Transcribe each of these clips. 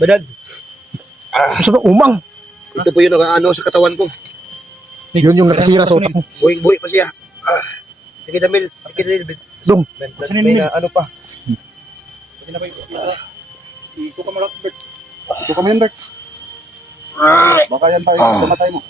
Badad. Gusto mo umang. Ito po yun ang ano sa katawan ko. Yun yung nakasira sa utak mo. Buhay-buhay pa siya. Sige Damil. Sige Damil. Dong. May na ano pa. Ito ka malak, Bert. Ito kami yan, Bert. Baka yan tayo, mamatay mo.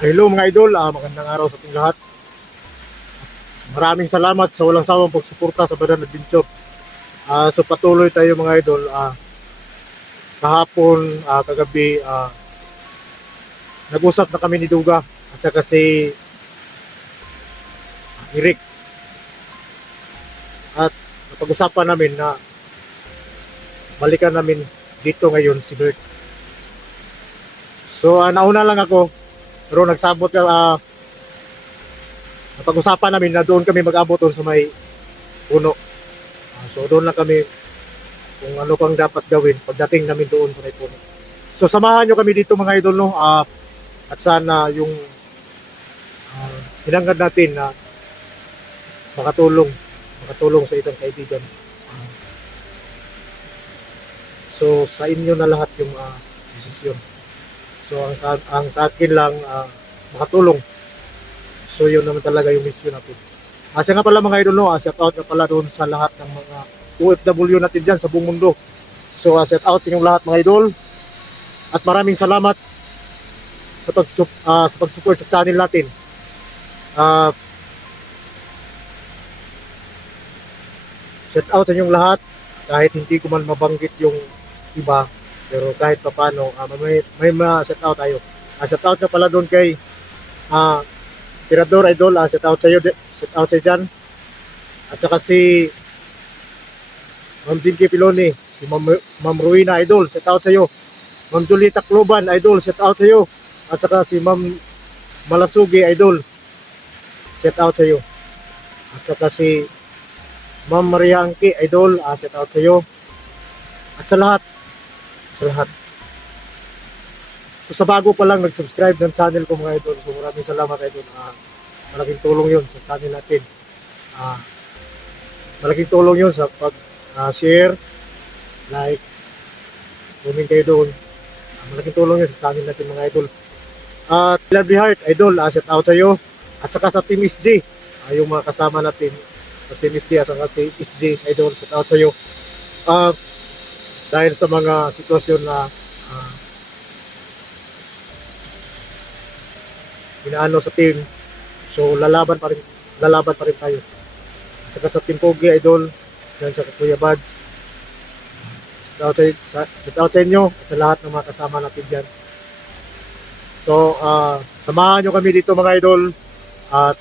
Hello mga idol, magandang araw sa ating lahat. Maraming salamat sa walang sawang pagsuporta sa Badan Adventure. So patuloy tayo mga idol. Kahapon, kagabi, nag-usap na kami ni Duga at saka si Eric. At napag-usapan namin na balikan namin dito ngayon si Bert. So nauna lang ako, pero nagsabot ka, napag-usapan namin na doon kami mag-abot doon sa may puno. So doon lang kami kung ano pang dapat gawin pagdating namin doon sa may puno. So samahan nyo kami dito mga idol, no? At sana yung hinangad natin na makatulong sa isang kaibigan. So sa inyo na lahat yung desisyon. So ang sa akin lang makatulong. So yun naman talaga yung mission natin. Siya nga pala mga idol, no, shout out nga pala doon sa lahat ng mga OFW natin dyan sa buong mundo. So shout out sa inyong lahat mga idol. At maraming salamat sa pag-support sa channel natin. Shout out sa inyong lahat, kahit hindi ko man mabanggit yung iba, pero kahit papano may ma-shout out tayo. Shout out na pala doon kay Tirador Idol, shout out sa iyo, shout out sa dyan. At saka si Ma'am Jinky Piloni, si Ma'am Ruina Idol, shout out sa iyo. Ma'am Julita Kloban Idol, shout out sa iyo. At saka si Ma'am Malasugi Idol, shout out sa iyo. At saka si Ma'am Maria Angki Idol, shout out sa iyo. At sa lahat, so, sa bago pa lang nag-subscribe ng channel ko mga idol, so maraming salamat idol. Malaking tulong yun sa channel natin. Malaking tulong yun sa pag-share, like, comment kayo doon. Malaking tulong yun sa channel natin mga idol. At Lovely Heart Idol, shout out sa iyo. At saka sa Team SG, yung mga kasama natin sa Team SG, at saka si SG Idol, shout out sa iyo. Dahil sa mga sitwasyon na inaano sa team, so lalaban pa rin tayo. At saka sa Team Pogi Idol, yan sa Kuya Bads, shout out sa inyo at sa lahat ng mga kasama natin dyan. So samahan nyo kami dito mga idol, at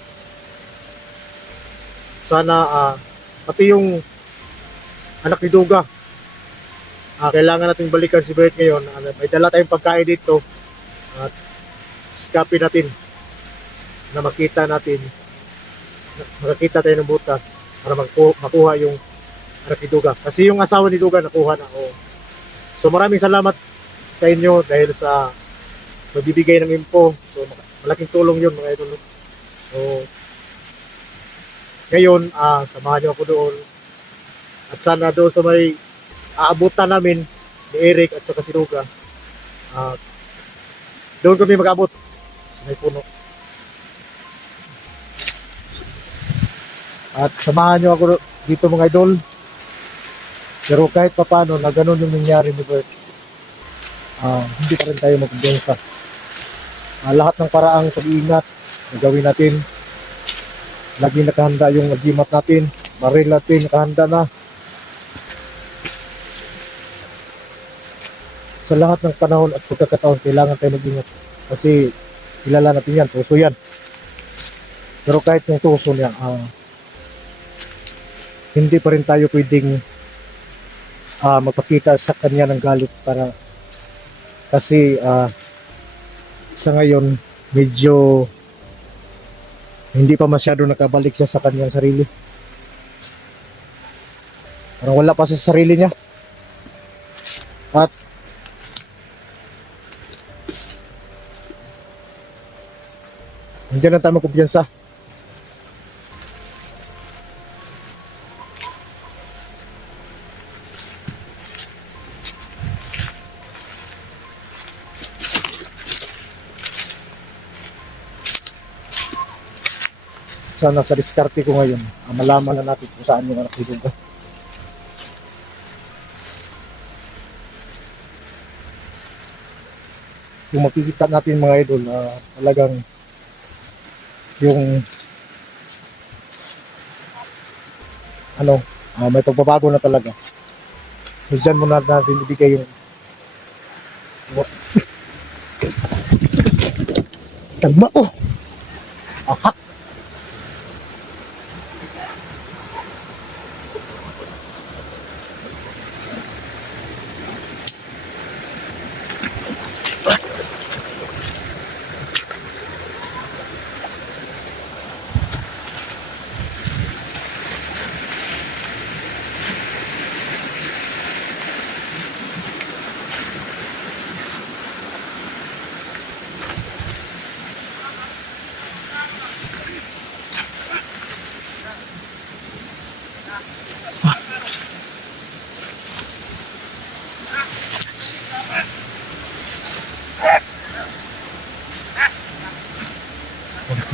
sana pati yung anak ni Duga, kailangan natin balikan si Bert ngayon. May dala tayong pagkain dito at iskapin natin na makita tayo ng butas para makuha yung anak ni Duga. Kasi yung asawa ni Duga nakuha na. So maraming salamat sa inyo dahil sa magbibigay ng info. So malaking tulong yun mga idol. So ngayon, samahan nyo ako doon. At sana doon sa may aabutan namin ni Eric at saka si Duga, doon kami mag-abot sa may puno. At samahan nyo ako dito mga idol. Pero kahit papano na ganun yung nangyari ni Bert, hindi pa rin tayo magkumpiyansa. Lahat ng paraang pag-iingat na gawin natin, lagi nakahanda yung agimat natin, baril natin nakahanda na. Sa lahat ng panahon at pagkakataon, kailangan tayo mag-ingat. Kasi kilala natin yan, tuso yan. Pero kahit yung tuso niya, hindi pa rin tayo pwedeng magpakita sa kanya ng galit, para kasi sa ngayon medyo hindi pa masyado nakabalik siya sa kanyang sarili. Parang wala pa sa sarili niya. At Hindi na tayo magkumpiyansa. Sana sa diskarte ko ngayon, malaman na natin kung saan yung anak ni Duga. Kung makikita natin mga idol na talagang yung may pagbabago na talaga. So dyan muna natin ibigay yung tagma ko. Aha.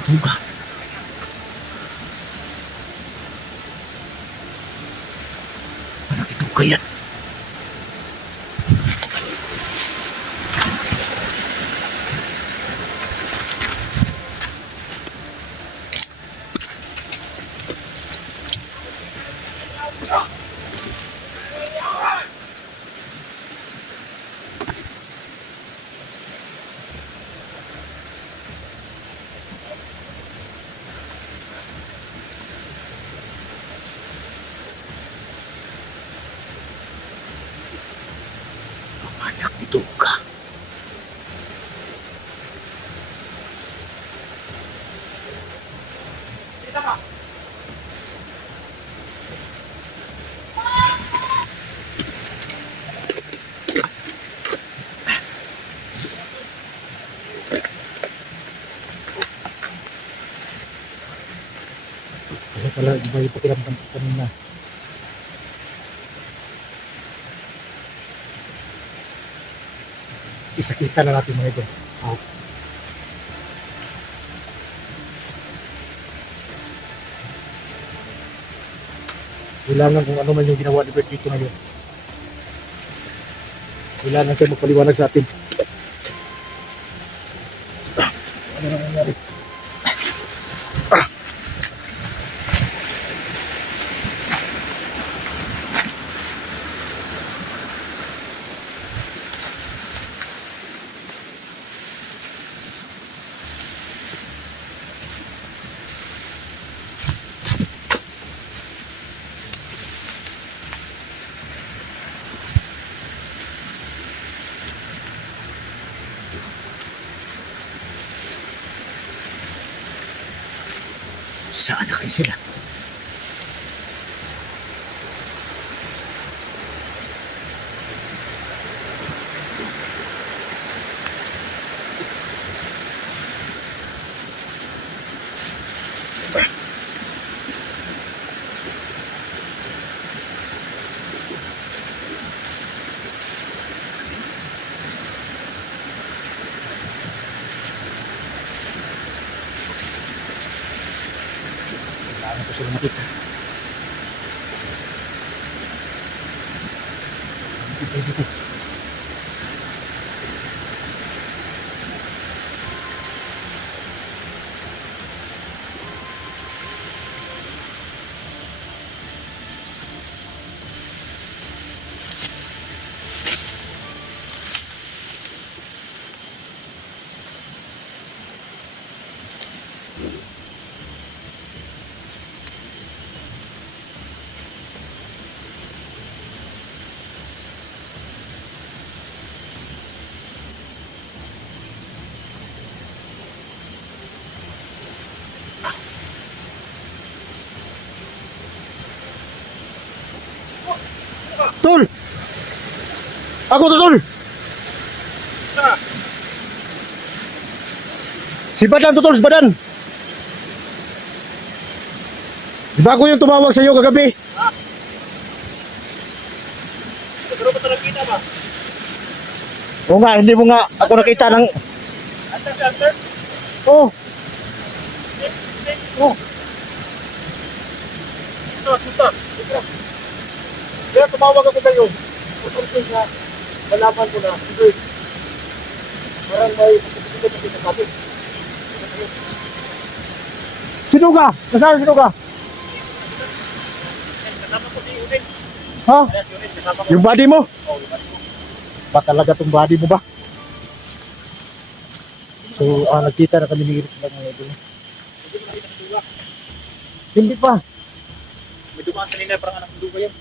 Duga. Anak ni Duga yan. Anak ni Duga. Kaya pala, iba yung pakiramdam ko kanina. Isakita na natin mga idol. Kailangan kung ano man yung ginawa ni Bert dito ngayon. Kailangan siya magpaliwanag sa atin. Ano na nangyari? Saan na kayo sila? Kailangan ko sila makita. Dito. Tol! Ako to, Tol! Si Badan to, Tol! Si Badan! Bago yung tumawag sa iyo kagabi. Pero ba talaga kita ba? Oo nga, hindi mo nga ako nakita ng... Asa si Hunter? Oh, Ito. kaya tumawag ako sa iyo. Kasi nga, malaman ko na. Sige. Parang may pagkakita na kita sabi. Sino ka? Nasaan sino ka? Kasama ko si Udin. Ha? Ayan, si Udin. Kasama ko. Yung body mo? Oh, yung body ko. Ba talaga tong body mo ba? So, nagkita na kami ni Eric ng mga idol. Hindi ko nakita ng duwa. Hindi pa. May dumaan kanina, parang anak ng duwa yun.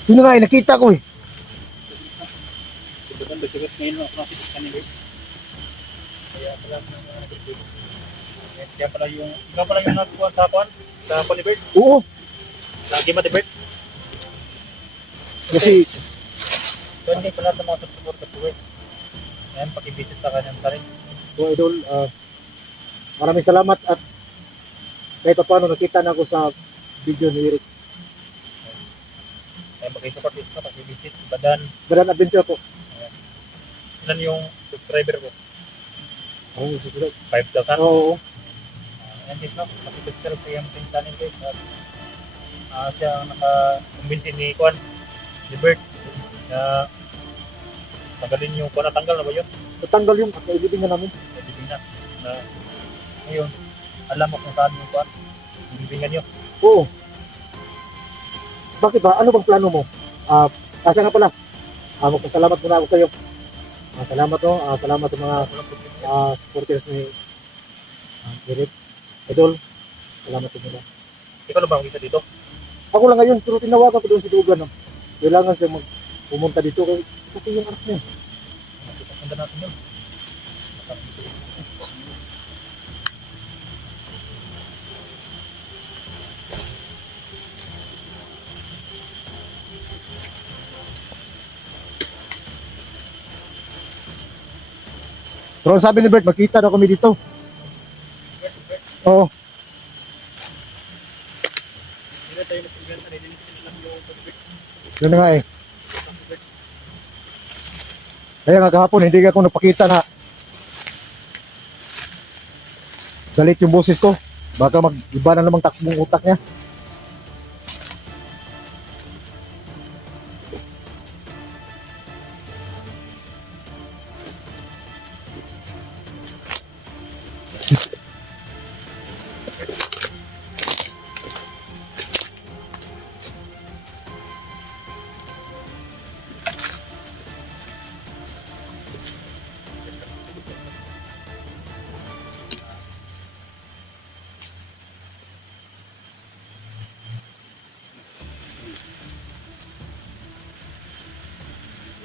Sino nga, nakita ko eh. Ito ba, sigat ngayon ako nakita kanina. Kaya pala ako nang nag-ibig. Kaya pala yung, ikaw pala yung nagkuha sa hapon? Sa hapon ni Bert? Oo. Lagi ba ni Bert? Kasi, So, hindi pala sa mga support po eh. Ayan, pakibisit sa kanyang tarin. so idol, maraming salamat at kahit pa paano nakita na ako sa video ni Eric. Ayan, mag-support dito ka, pakibisit. Badan, Grand adventure po. ilan yung subscriber ko? Oo, siguro. 5,000. Oo. Ayan dito, pakisubscribe sa iyong channel guys. At siya ang naka-convince ni Kwan, ni Bert, na tanggalin yung Kwan, natanggal na ba yun? Natanggal yung kaibigan namin. Ibigin na. Na, ngayon, alam mo kung saan yung Kwan, ibigin nyo. Oo. Bakit ba? Ano bang plano mo? Kasi nga pala, magpasalamat muna ako sa iyo. Salamat no. Salamat sa mga Walang problema. supporters ni Eric. Idol, salamat din nila. Ikaw na ba kita dito? Ako lang ngayon, pero tinawagan ko doon si Dugan. No? Kailangan siya pumunta dito kasi yung anak niya. Nakita natin yun. Pero sabi ni Bert, magkita daw kami dito. Oo. Hindi tayo mag-inventa, nililitin na lang yung pag-bit. Yun na nga eh. Kaya nga kahapon, hindi ako napakita na galit yung boses ko. Baka mag-iba na namang takbong utak niya.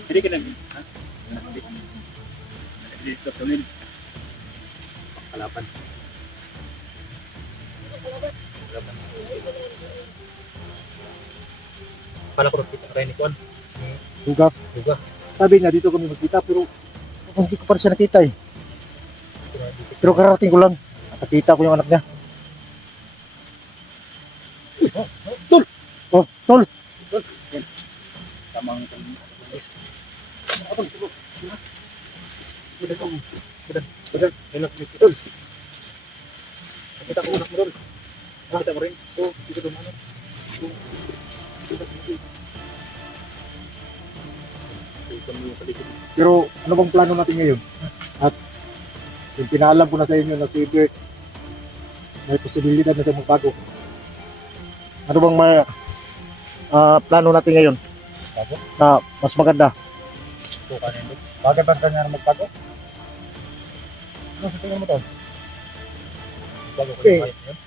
Hindi ka namin. Ha? Dito, tuloy. Kalapan. Pala ko kita kayo ni Kwan. Duga. Sabi niya, dito kami magkita, pero hindi ko pa rin siya nakita eh. Pero karating ko lang. Nakita ko yung anak niya. Tol! Oh, tol! Tamang Kita ko unak mo doon. Kita mo rin. So, dito doon ano. Pero ano bang plano natin ngayon? At yung pinaalam ko na sa inyo na si Bert, may posibilidad na siya magbago. Ano bang may plano natin ngayon? Bago? Na mas maganda. So, kanin doon. Bakit ba kanya magbago? Ano sa tingin mo to? Bago ko Okay. yung ayos yun.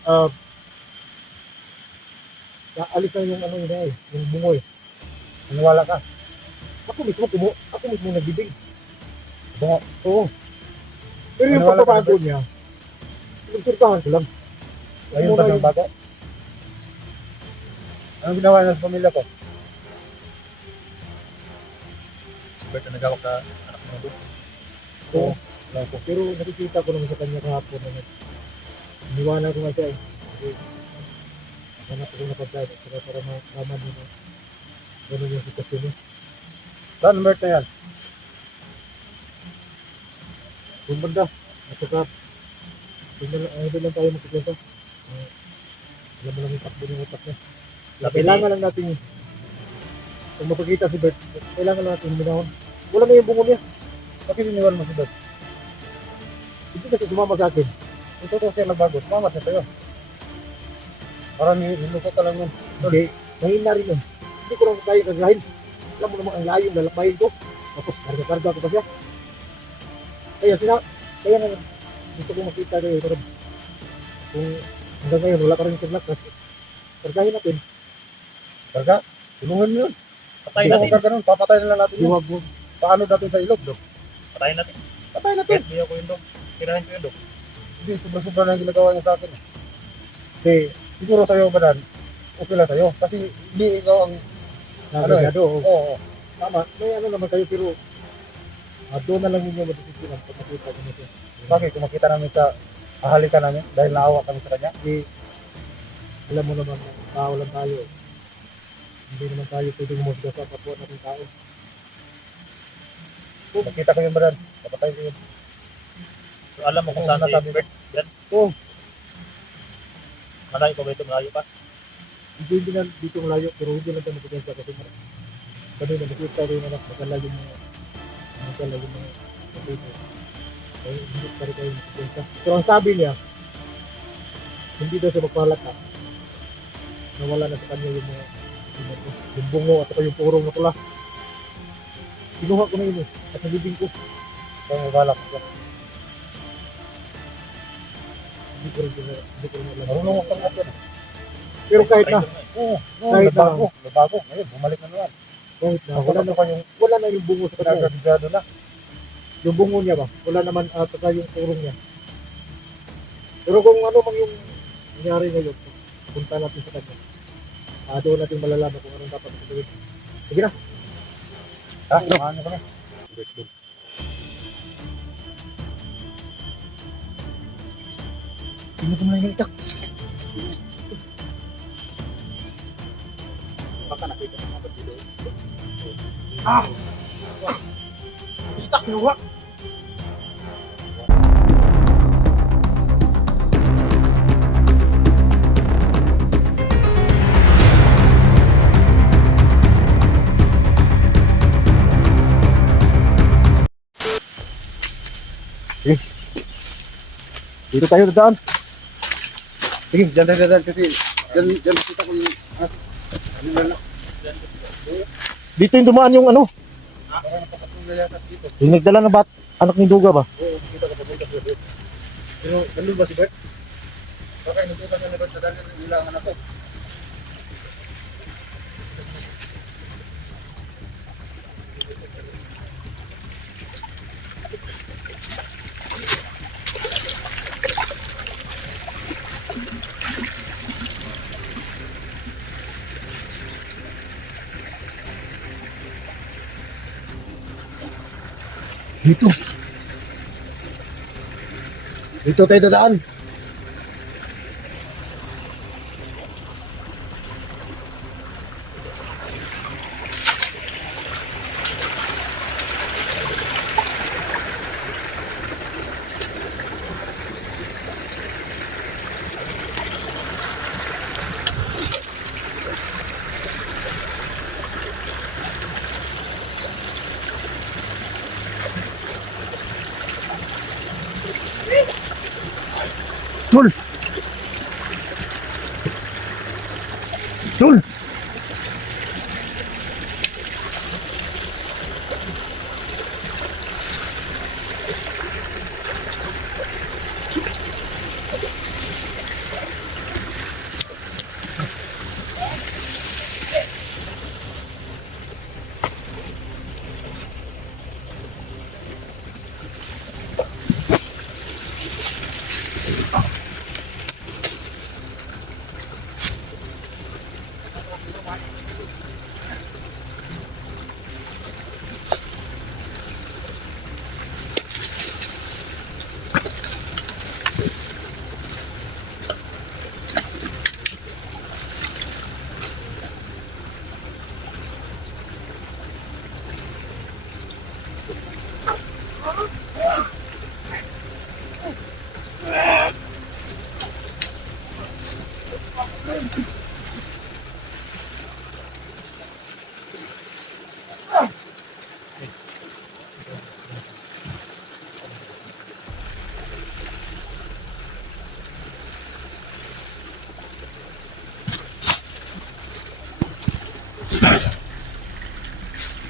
Alis na yung ano yun eh, yung bungoy. Naniwala ka? Ako mismo nagbibig. Ba, oo. Pero yung Naniwala ka pagbabago niya, nagsurtahan ko lang. Ayun ba siyang bago? Anong ginawa niya sa pamilya ko? Bert na nagawak sa anak mo doon. Oo. Pero nakikita ko naman sa kanya kahapon na niwanan ko nga siya eh. Hanap ako na pagkain para malaman nyo na ganun yung sitwasyon niya. Saan Bert na yan? Yung banda, at saka doon lang tayo magkikwenta. Alam mo lang yung takbo ng utak niya. Kailangan lang natin kung mapagkita si Bert, kailangan lang natin minahon. Wala na yung bungo niya. Bakit iniwan mo si Bert? Hindi kasi sumama sa akin. Ito to siya nagbago. Sumama siya sa'yo. Parang nilukot ka lang nun. Hindi, mahina rin yun. Hindi ko lang kaya kagahin. Alam mo naman ang layong lalakbayin ko. Tapos karga-karga ko pa siya. Kaya nga gusto ko makita kayo. Pero kung hanggang ngayon wala ka rin sa black, kargahin natin. Karga? Tulungan mo yun. Patayin Hindi natin. mo karga nun. Papatayin na lang natin yun. Iwag mo. Paano natin sa ilog, Dok? Patayin natin. Patayin natin. Kahit biya ko yung dog. Tirahin ko yung dog. Hindi, sobra-sobra na yung ginagawa niya sa akin. Kasi Siguro sa'yo, Badan, okay lang sa'yo. Kasi hindi ikaw ang... nagagado. Oo. Tama, may ano naman kayo pero doon na lang ninyo matitisilan pag nakita nyo siya. Bakit? Kung makita namin sa ahalikan namin dahil naawa kami sa kanya. Kasi alam mo naman tao lang tayo. Hindi naman tayo pwedeng umusga sa kapwa natin tao. Kung makita ko yung Badan, papatayin ko yun. So, alam mo kung Oo, saan si nasabi. Bert? Yan. Oo. Malayo pa ba ito? Malayo pa? Hindi na dito malayo pero hindi lang tayo magpapensya kasi kanina nakita rin na magalayo yung mga kapito. Kaya hindi pa rin tayo magpapensya. Pero ang sabi niya, hindi daw siya magpalata. Nawala na sa kanya yung mga yung bungo at saka yung purong na pula. Kinuha ko na yun at nalibing ko. Kaya may balak. Hindi ko rin alam. Marunong akong natin. Pero kahit na, Oo. Kahit na. Nabago. Ngayon, bumalik na naman. wala na yung bungo sa kanya. Pinagabigado na. Yung bungo niya ba? Wala naman at saka yung purong niya. Pero kung ano mang yung nangyari ngayon, punta natin sa kanya. Doon natin malalaman kung anong dapat gawin. Sige na. Ha? Samahan niyo kami. Sino ko muna yung itak? Baka nakita ng mga video. Itak, kinuha! Dito tayo dadaan. Sige, dyan kasi dyan kita ko yung... Ano na lang. Dito yung dumaan yung ano, Parang napakatulog yata dito. yung nagdala ng anak ni Duga ba? Oo, kita ko papunta sa Bert. Pero, nandun ba si Bert? Baka inutukan niya ni Bert na dahil yung ilangan ako. Dito. Dito tayo dadaan. Tul. Tul.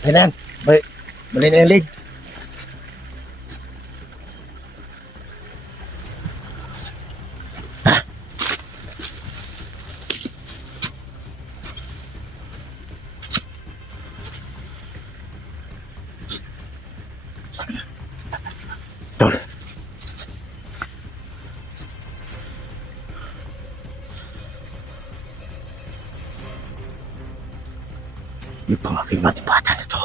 Ganyan. Bali na yung leg. Tol. Yung pangaking ating bata na to.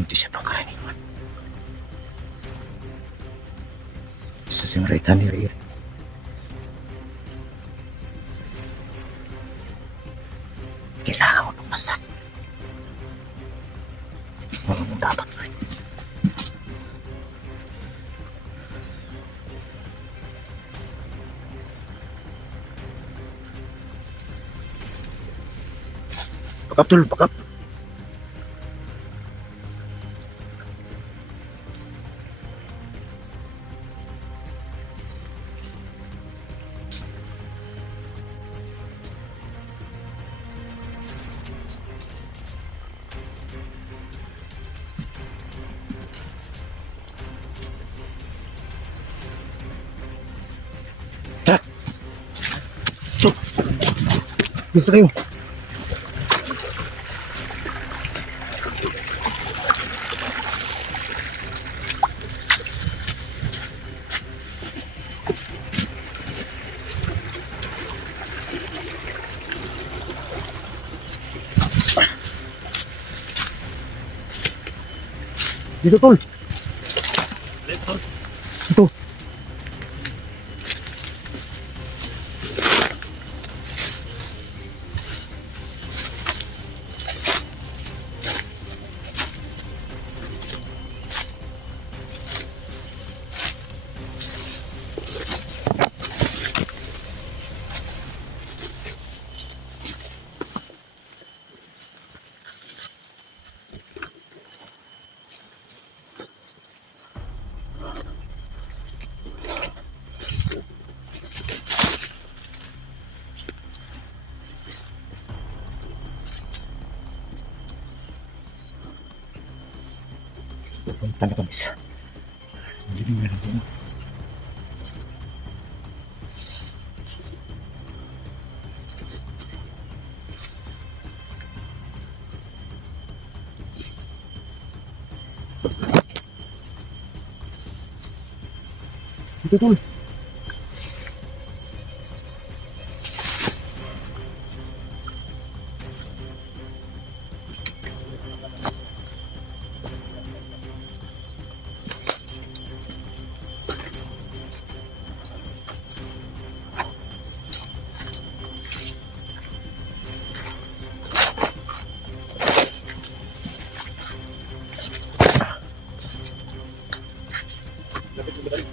Hindi siya pangkaraniwan. Isa siyang raitan ni Riri. Kailangan mo ng basta. Ano mo dapat gawin? Pakap tol, pakap. Dito kayo. Dito tol. Ito. Punta na kami sa living na natin. Dito tol.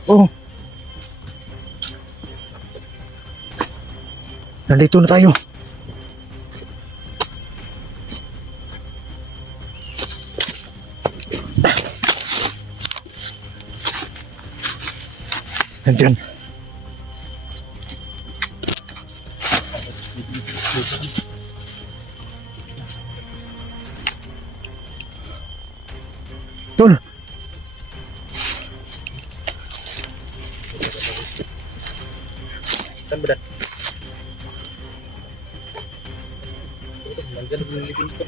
Oh. Nandito na tayo. Nandiyan. Tol. Saan ba? Nandiyan ang living ko.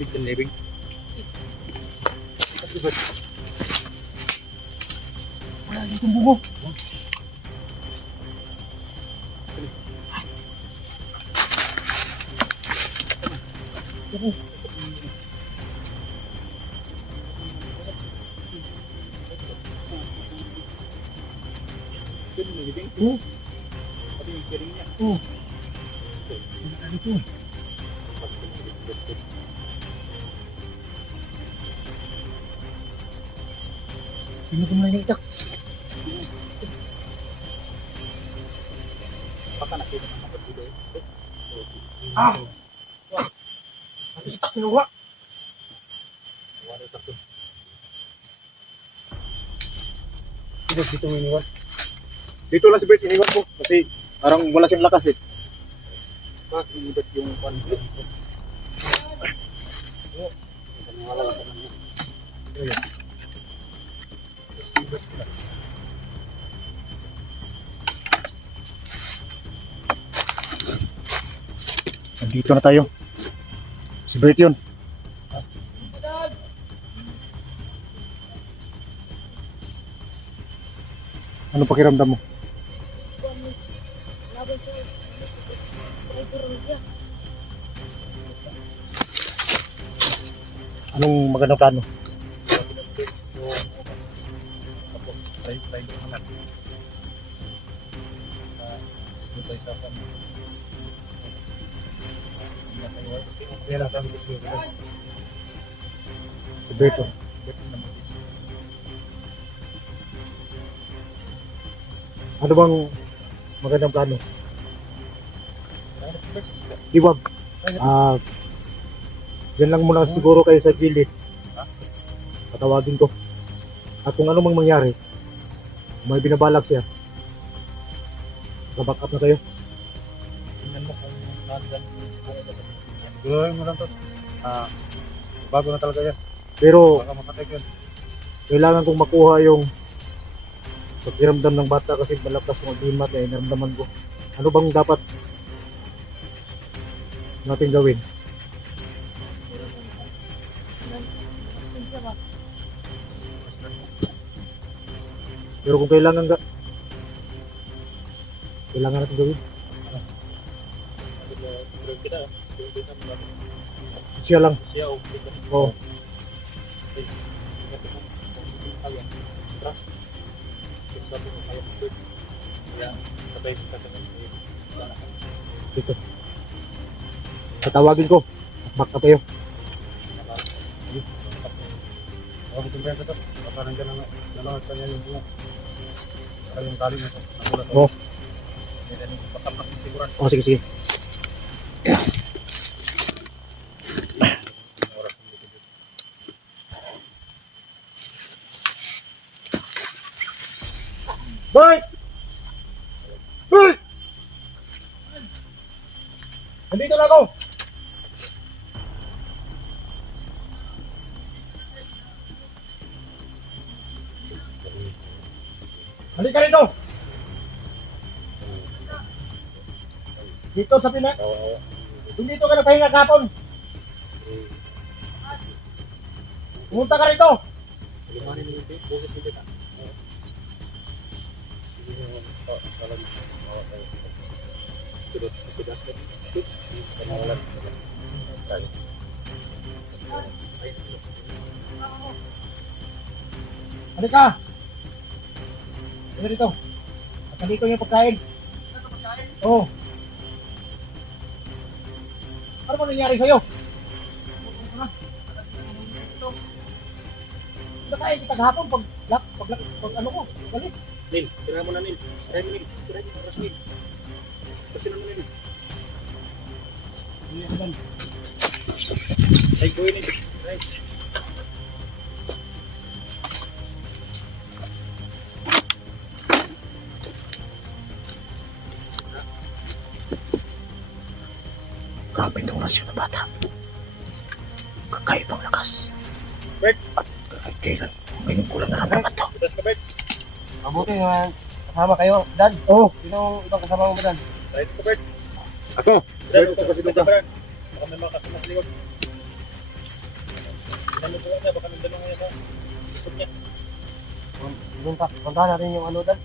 Big and living. Wala dito bugo. Oh. Pati yung kiring niya. Oh. Wala dito. Sino ko nakikita? Baka nakita ng mga video. Ah! Nakikita kinuha. Wala ito. Dito mo iniwan. Dito lang si Bert iniwan ko kasi parang wala siyang lakas eh. Bakit inibot yung kwan? Wala ka naman. Ibas ko na. Nandito na tayo. Si Bert yun. Ano pakiramdam mo? Anong magandang plano? Tayo naman. Dito ito pa. Kaya lang sabi ko siya. Si Bert yun. Ano bang magandang plano? Iwag. Diyan lang muna siguro kayo sa gilid. Patawagin ko. At kung ano mang mangyari, kung may binabalak siya, back up na kayo. Tingnan mo kung nandyan. Gulawin mo lang to. Bago na talaga yan. Pero Baka makatake yun. kailangan kong makuha yung pakiramdam ng bata kasi malakas yung agreement na inaramdaman ko. Ano bang dapat natin gawin? Pero kung kailangan natin gawin. Siya lang. Siya o Oo. Dito. Tatawagin ko. Back up kayo. Ako tingnan ko to. Baka nandiyan na dalawa sa kanya yung buong. Saka yung tali nito. Nagulat ako. Oo. May ganun. Patapak ng figuran. Oh, sige, sige. Oras ng dito. Bert! Bert! Nandito na ako! Halika rito! Dito sa Pinas. Dito ka nagpahinga kapon. Pumunta ka rito. Limanin mo yung buhit dito. Halika. Halika rito. At nandito yung pagkain. Oo. Ano ba nangyari sa'yo? Nakain kita kahapon pag ano ko, galis. Nil, tira mo na Nil. Try mo Nil. Try mo oras Nil. Kasi naman Nil. Ay, go Nil. Try. Grabe itong rasyon na bata. Kakaibang lakas. Bert. At kahit kailan, ngayon ko lang nararamdaman to. Budas ka Bert. Mabuti na kasama kayo, Dan. Oo. Sino ibang kasama mo ba, Dan? Try ko Bert. Ako. Bert, ito kasi Bert. Baka may mga kasama sa likod. Nanutuwa niya, baka nandun niya sa likod niya. Puntahan natin yung ano, Dan.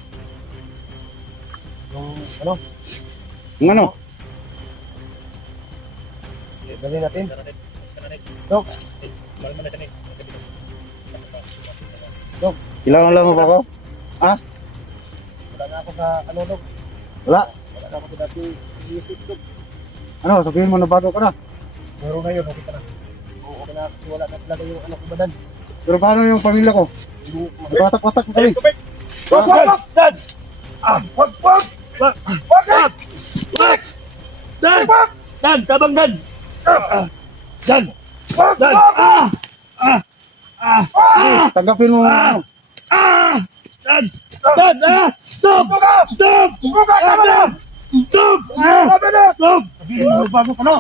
Yung ano, Ang ano? dali natin. Dok. Balik mo na siya Nil. Kailangan lang mo ba ako? Wala na ako sa ano, Dok. Wala. Wala na ako sa dati music, Dok. Ano, sabihin mo na bago ka na. Meron na yun, okay ka na. Oo, okay na. Wala na talaga yung ano ko ba, Dan. Pero paano yung pamilya ko? Watak-watak na kami. Try ko Bert. Wag! Dan! Wag! Wag! Wag! Wag! Dan! Dan! Tabang Dan! Dan! Dan! Tanggapin mo. Dan! Dan! Dan! Stop! Stop! Dan! Bago ka na.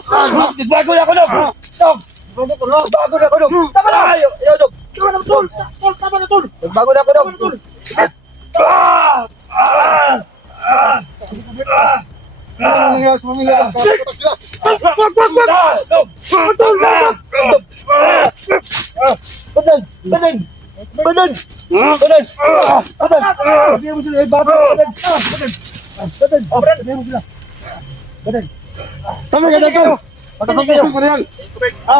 Nagbago na ako, Dog! Dog! Nagbago na ako, Dog! Tama na! Ayaw, Dog! Tama na, tol! Tol, tama na, tol! Nagbago na ako, Dog! Ano nangyari sa pamilya ko? Kakakutak sila. Dog! Badan! Badan! Badan! Badan! Badan! Sabihan mo sila, bago! Badan! Badan! Badan! Sabihan mo sila! Badan! Tama ka na kayo. Pagkakapasok ko na yan. Ha?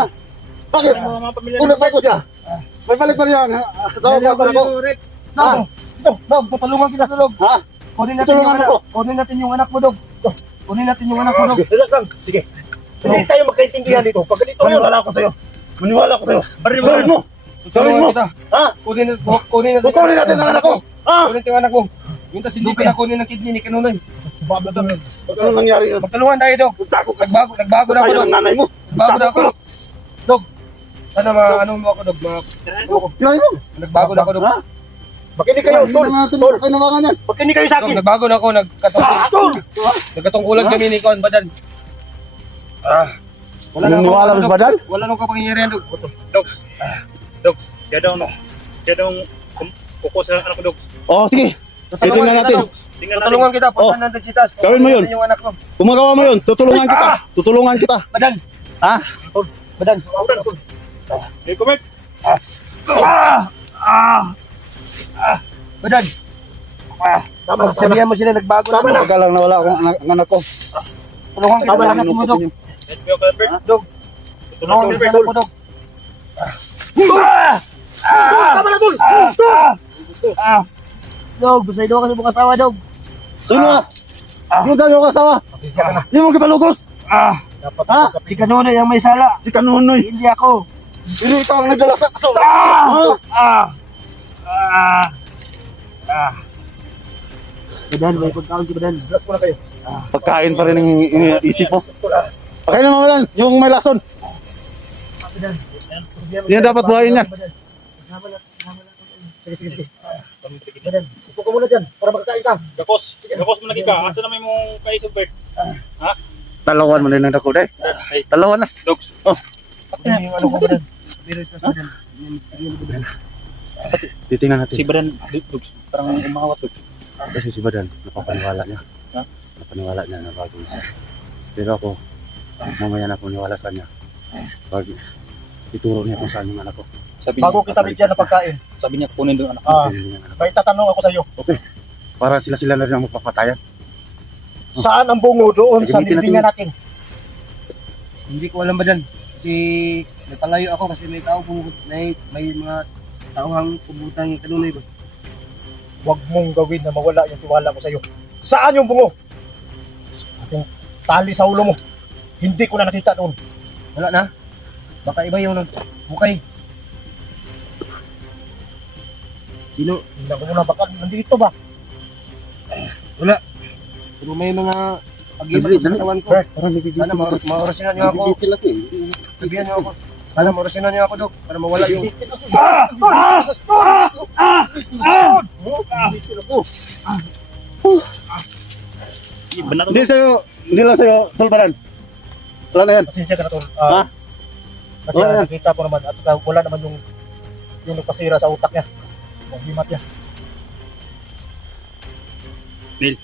Bakit? Mga pamilya Kung nagbago siya. May balik pa riyan. Kasama ka pa ako. Dog! Dog! Tutulungan kita sa Dog! Ha? Kunin natin yung Tutulungan anak. ako. Kunin natin yung anak mo, Dog. Kunin natin yung anak mo, Dog. Relax lang. Sige. Hindi tayo magkaintindihan dito. Pag ganito yun, Maniwala ako sa'yo. Maniwala ako sa'yo. Baril Gawin mo. Gawin Tutulungan mo. kita. Ha? Kunin natin Kukunin natin ang anak ko. Ha? Kunin yung anak mo. Yung tas hindi ka na kunin ng kidney ni Kanunoy. Pag ano nangyari yun? Magtulungan tayo, Dog. Magtago ka. Nagbago na ako, Sayang Dog. ang nanay mo. Nagbago na ako, Dog. Dog. Ano mo ako, Dog? Kinain mo. Nagbago na ako, Dog. Ha? makinig kayo, Hindi tol. naman natin Tol, kinabangan yan. makinig kayo sa Dog, akin. nagbago na ako. Tol! Nagkatungkulan kami ni Kon, Badan. Naniniwala mo sa badan? Wala nung kapangyarihan, Dog. Kaya daw kuko sa anak ko, Dog. Oo, sige. Titingnan natin. Tingnan natin. Tutulungan kita. Punta natin si Tas. Gawin mo yun. Yung anak ko. Kung magawa mo yun, tutulungan kita. Tutulungan kita. Badan. Ha? Badan. Hey, comment. Badan. Tama na, Sabihan mo sila nagbago na. Tama na. Taga lang nawala akong anak ko. Tulungan kita Tama sa na. anak mo, Dog. Let's go, Albert. Dog. Tulungan kita sa anak mo, Dog. Tama na, tol! Dog, busay-do ka sa buong asawa, Dog. Sino na? Yung tayo kasawa. Pasensya ka na. Hindi mo kipalugos. Dapat Ha? Si Kanunoy ang may sala. Si Kanunoy. Hindi ako. Sino ikaw ang nagdala sa kasawa? Badan, may pagkaon si Badan. relax muna kayo. Pagkain pa rin ang isip mo. Pagkain naman yan. Yung may lason. Yan dapat buhayin yan. Sige, sige, sige. Upo ka muna dyan para makakain ka. Gakos mo lagi ka. Asa naman mong kaisog, Bert? Talawan mo din ang dako, day. Ay, Talawan na. Dogs. Yung ano ko, Badan. Pero ito sa Badan. Titingnan natin. Si Badan, Dogs. Parang umawat, Dogs. Kasi si Badan, napapaniwala niya. Ha? Napaniwala niya na bago siya. Pero ako, mamaya na puniwala sa kanya. Pag ituro niya kung saan yung anak ko. Sabi niya, Bago kita bigyan ng pagkain, sabi niya kunin doon anak. Hindi niya yung anak ko. may tatanong ako sa iyo. Para sila na rin ang magpapatayan. Saan ang bungo doon sa Gamitin natin libingan natin? Hindi ko alam, Badan. Kasi napalayo ako kasi may tao kung may mga tauhang pubutan ng Kanunoy ba. Huwag mong gawin na mawala yung tiwala ko sa iyo. Saan yung bungo? Yung tali sa ulo mo. Hindi ko na nakita doon. Wala na. Baka iba yung bukay. Sino? Hindi ko muna baka nandito ba? Pero may mga pag-ibig sa katawan ko. Parang Sana maorasinan niyo ako. Sabihan niyo ako. Sana maorasinan niyo ako, Dok. Para mawala yung... Iban na to. Hindi sa'yo, hindi lang sa'yo, Sultanan. Wala na yan. Pasensya ka na tol. Ha? Kasi Wala. nakita ko naman at wala naman yung nagpasira sa utak niya. Yung himat niya. Neil.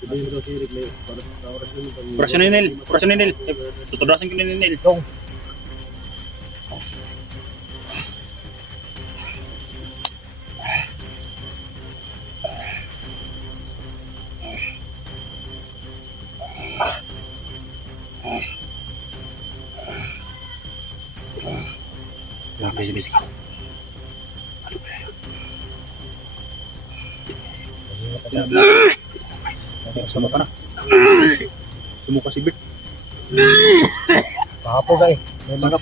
Operasyon ni Neil. Operasyon ni Neil. Tutudrasin ko ni Neil. Yan, busy ka. Sama ka na. Sumuka si Bert. Pahapo ka eh. May mga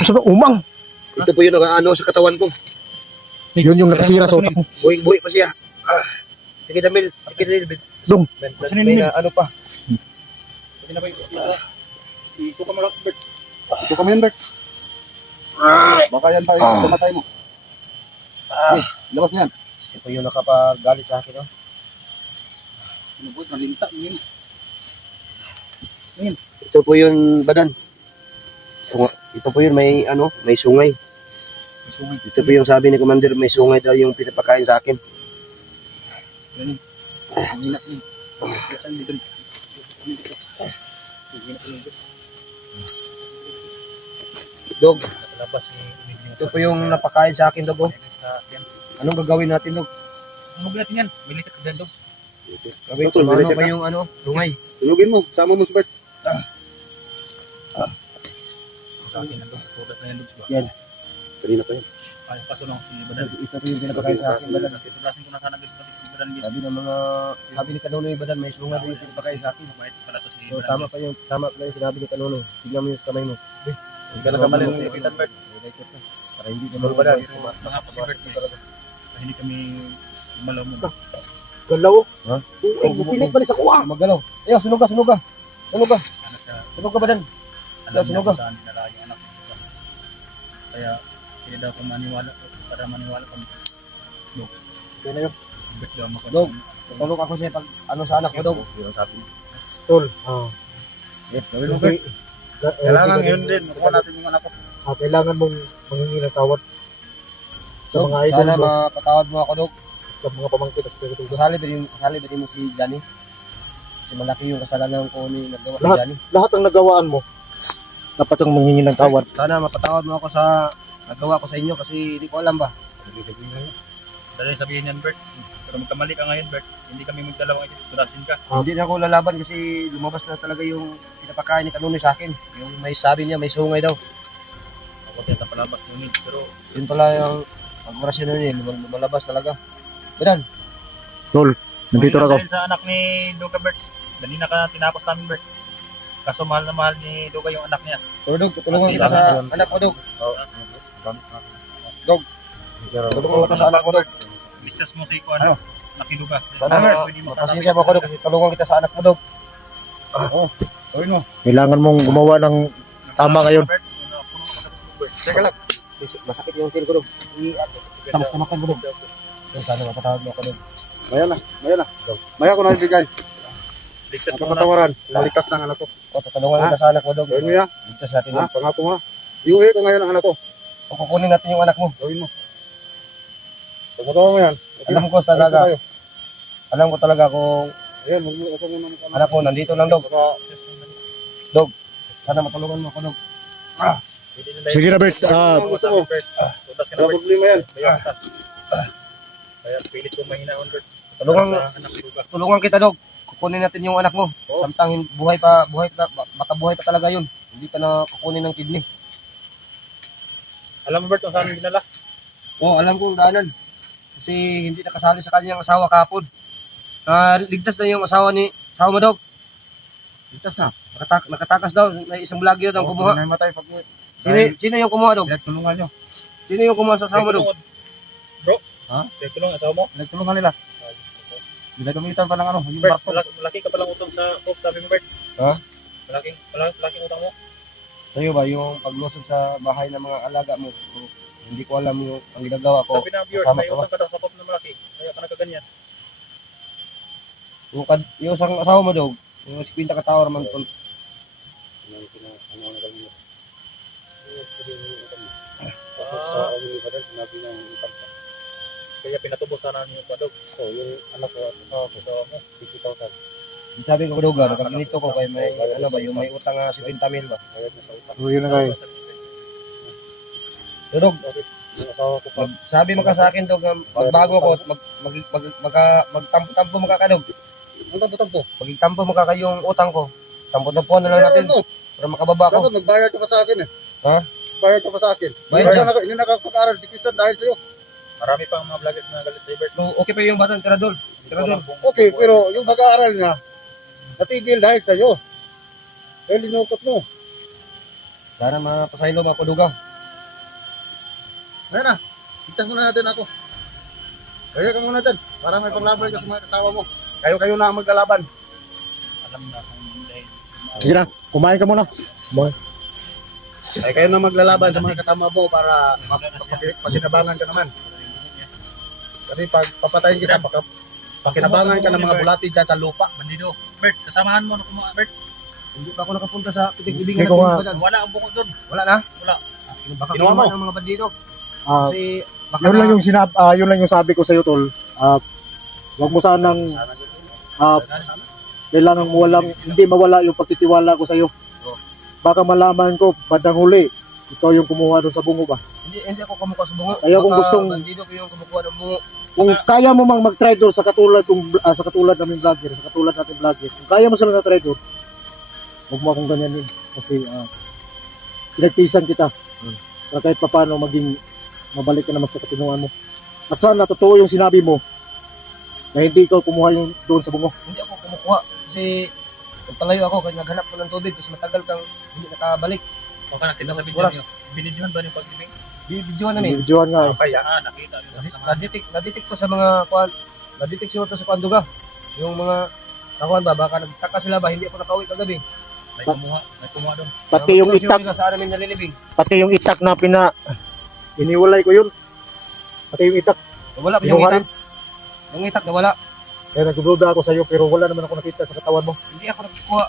Gusto ko umang. Ito po yung ano sa katawan ko. Yun yung nakasira sa utak mo. Buhay pa siya. Sige, Damil. Sige, Damil. Dong. May na ano pa. Sige na ba yung... Ito ka malak, Bert. Ito kami yan, Bert. Baka yan tayo, mamatay mo. Labas mo yan. Ito yung nakapagalit sa akin, no? Lubot, malinta. Ito po yung badan. Ito po yun, may may sungay. Ito po yung sabi ni Commander, may sungay daw yung pinapakain sa akin. Dog, Labas ni ito po yung napakain sa akin, Dog. Oh. sa yan. Anong gagawin natin, Dog? Huwag natin yan. Milikat ka dyan, Dog. Gawin Tol, ano balikan ba ka. yung sungay? Tulugin mo. Sama mo si Bert. Sa akin na, Dog. Tutas na yan, Dog. Yan. Kanina pa yan. Ay, kaso lang si Badan. Ito po yung pinapakain sa akin, Badan. Tulasin ko na sana guys si Badan. Sabi ni Kanono yung Badan, may sungay daw yung pinapakain sa akin. Mabait pala to si So, Badan. tama pa yung sinabi ni Kanono. Tignan mo yung kamay mo. Talaga mali ng Kapitan Bert. Para hindi Pero naman Badan, mga pa si Bert. Hindi kami malaw mo. Galaw. Ha? Uy, napilit ba ni sa kuha? Magalaw. Ayaw, sunog ka. Sunog ka, Badan. Alam Sunog niya ka. kung saan nila yung anak ko. Kaya, hindi daw kung maniwala para maniwala kami. Kaya na yun. Bert daw mako. Dog. Tulog ako siya pag sa anak ko, Dog. Yung sabi. Tol. Gawin mo, Bert. Kailangan yun din. Kuha natin yung anak ko. Kailangan mong manghingi ng tawad sa Dog, mga idol sana mo, mapatawad mo ako, Dog. sa mga pamangkin at spiritual. Kasali ba din mo si Johnny? Kasi malaki yung kasalanan ko ni nagawa ni Lahat. Johnny. Lahat ng nagawaan mo, dapat kang manghingi ng tawad. Sana mapatawad mo ako sa nagawa ko sa inyo kasi hindi ko alam ba. Dali sabihin yan, Bert. Pero magkamali ka ngayon, Bert. Hindi kami magdalawang ito. Tulasin ka. Hindi na ako lalaban kasi lumabas na talaga yung pinapakain ni Kanunoy sa akin. Yung may sabi niya, may sungay daw. Ako siya sa palabas ngunit. Pero, Yun pala yung pag-orasyon nun yun, lumalabas talaga. Badan, Nandito na ako. dahil sa anak ni Duga, Bert. Dali na ka tinapos namin, Bert. Kaso mahal na mahal ni Duga yung anak niya. Dog, tulungan kita sa anak ko, Dog. Tulungan kita sa anak ko, Dog. Ligtas mo si Kuan. Ano? Nakiduga. Sana mapasensya mo ako, Dog. Tulungan kita sa anak mo, Dog. Gawin mo. Kailangan mong gumawa ng tama ngayon. Teka lang. Masakit yung feel ko, Dog. Tamak-tamakan mo, Dog. Sana mapatawad mo ako, Dog. Maya na. Maya ko na ibigay. Ligtas mo na. Napakatawaran. Malikas ng anak ko. O, tulungan kita sa anak mo, Dog. Gawin mo yan. Ligtas natin, Ha? Dog. Pangako mo ha. Iuwi ko ngayon ang anak ko. O, kukunin natin yung anak mo. Gawin mo. Pagkatawa mo yan. Alam ko talaga, Tayo. alam ko talaga kung Ayan, mag-uusap mo naman. anak mo nandito lang, Dog. Baka Sana matulungan mo ako, Dog. Sige na, Bert. gusto mo. Tutas ka na, Wala Bert. problema yan. Bayaw kita. Kaya pilit ko mahinahon, Bert. Tulungan, Sa anak ni Duga. tulungan kita, Dog. Kukunin natin yung anak mo. Oo. Samtang baka buhay pa talaga yun. Hindi pa na kukunin ng kidney. Alam mo, Bert, kung saan dinala? Oo, alam ko ang daanan. Kasi hindi nakasali sa kanyang asawa kapon. Ligtas na yung asawa mo, Dog. Ligtas na. Nakatakas daw. May isang vlog yun ang kumuha. May matay pag uwi. Sino yung kumuha, Dog? Pinagtulungan nyo. Sino yung kumuha sa asawa mo, Dog? Bro? Ha? Tulong asawa mo? Pinagtulungan nila. Ginagamitan pa ng yung Bert, barko. malaki ka palang utang sa Coke, sabi mo, Bert. Ha? Malaking utang mo. Sa'yo ba, yung paglusog sa bahay ng mga alaga mo? Hindi ko alam yung ang ginagawa ko. Sabi ng viewers, Kasama may ko ba? utang ka daw sa Coke na malaki. Kaya ka nagkaganyan. Yung isang asawa mo, Dog, yung 50 katawar man po. Kaya pinatubos sana niyo pa, Dog. So, yung anak ko at asawa ko, mo, 50,000. Sabi ko, Dog, nakaginito ko kay may, yung may utang na 50 mil ba? Bayad na sa utang. Yun na kayo. Dog, Yung asawa ko pa. sabi mo ka sa akin, Dog, magbago ko, magtampo-tampo mo ka, Dog. Ang tampo-tampo. Magtampo mo ka yung utang ko. Tampo-tampo na lang natin Ano? para makababa ko. Dapat magbayad ka pa sa akin eh. Ha? Bayad ka pa sa akin. Bayad siya. Hindi nakapag-aral si Christian dahil sa'yo. Marami pang mga vloggers na galit kay Bert. So, okay pa yung batang tiradol. Tiradol. Okay, pero yung pag-aaral niya, natigil dahil sa'yo. Dahil linukot mo. Sana mapasaylo mga kudugaw. Ayan na, ligtas muna natin ako. Kaya ka muna dyan, para may panglaban ka sa mga kasawa mo. Kayo na ang maglalaban. Alam na kung dahil. Sige na, kumain ka muna. Kayo na maglalaban sa mga kasama mo para pagkinabangan ka naman. Kasi pag papatayin kita, pakinabangan ka ng mga bulati dyan sa lupa. Bandido. Bert, kasamahan mo na kumuha, Bert. Hindi pa ako nakapunta sa pitig-ibingan Hindi ko nga. Badan. Wala ang bukod doon. Wala na? Wala. Baka Kinuha mo? ng mga bandido. Ah, Kasi baka yun lang yung yun lang yung sabi ko sa iyo, tol. Wag mo sanang kailangan mo hindi mawala yung pagtitiwala ko sa iyo. Baka malaman ko bandang huli ikaw yung kumuha doon sa bungo ba. hindi ako kumukuha sa bungo. Kaya kung Baka gustong- bandido ko yung kumukuha ng bungo. Kung kaya mo mang mag-try doon sa katulad naming vlogger, sa katulad nating vlogger. Kung kaya mo sila na try doon, huwag mo akong ganyanin kasi pinagtiisan kita. Para kahit papaano maging mabalik ka naman sa katinuan mo. At sana totoo yung sinabi mo na hindi ikaw kumuha yung doon sa bungo. Hindi ako kumukuha kasi nagpalayo ako kasi naghanap ko ng tubig kasi matagal kang hindi nakabalik. O ka nakita sa video Oras. niyo. Binidyohan ba yung pag-ibig? Bibidyohan namin. Videohan nga eh. Kaya, Nakita yun. Na-detect ko sa mga kuan. Na-detect siguro to sa Kanduga. Yung mga nakuan ba baka nagtaka sila ba hindi ako nakauwi kagabi. May kumuha doon. Pati yung itak, sa namin nalilibing. pati yung itak na iniwalay ko yun. Pati yung itak, Wala pa yung Kinuha itak. Yung itak nawala. kaya nagdududa ako sa iyo pero wala naman ako nakita sa katawan mo. Hindi ako nagkukuha.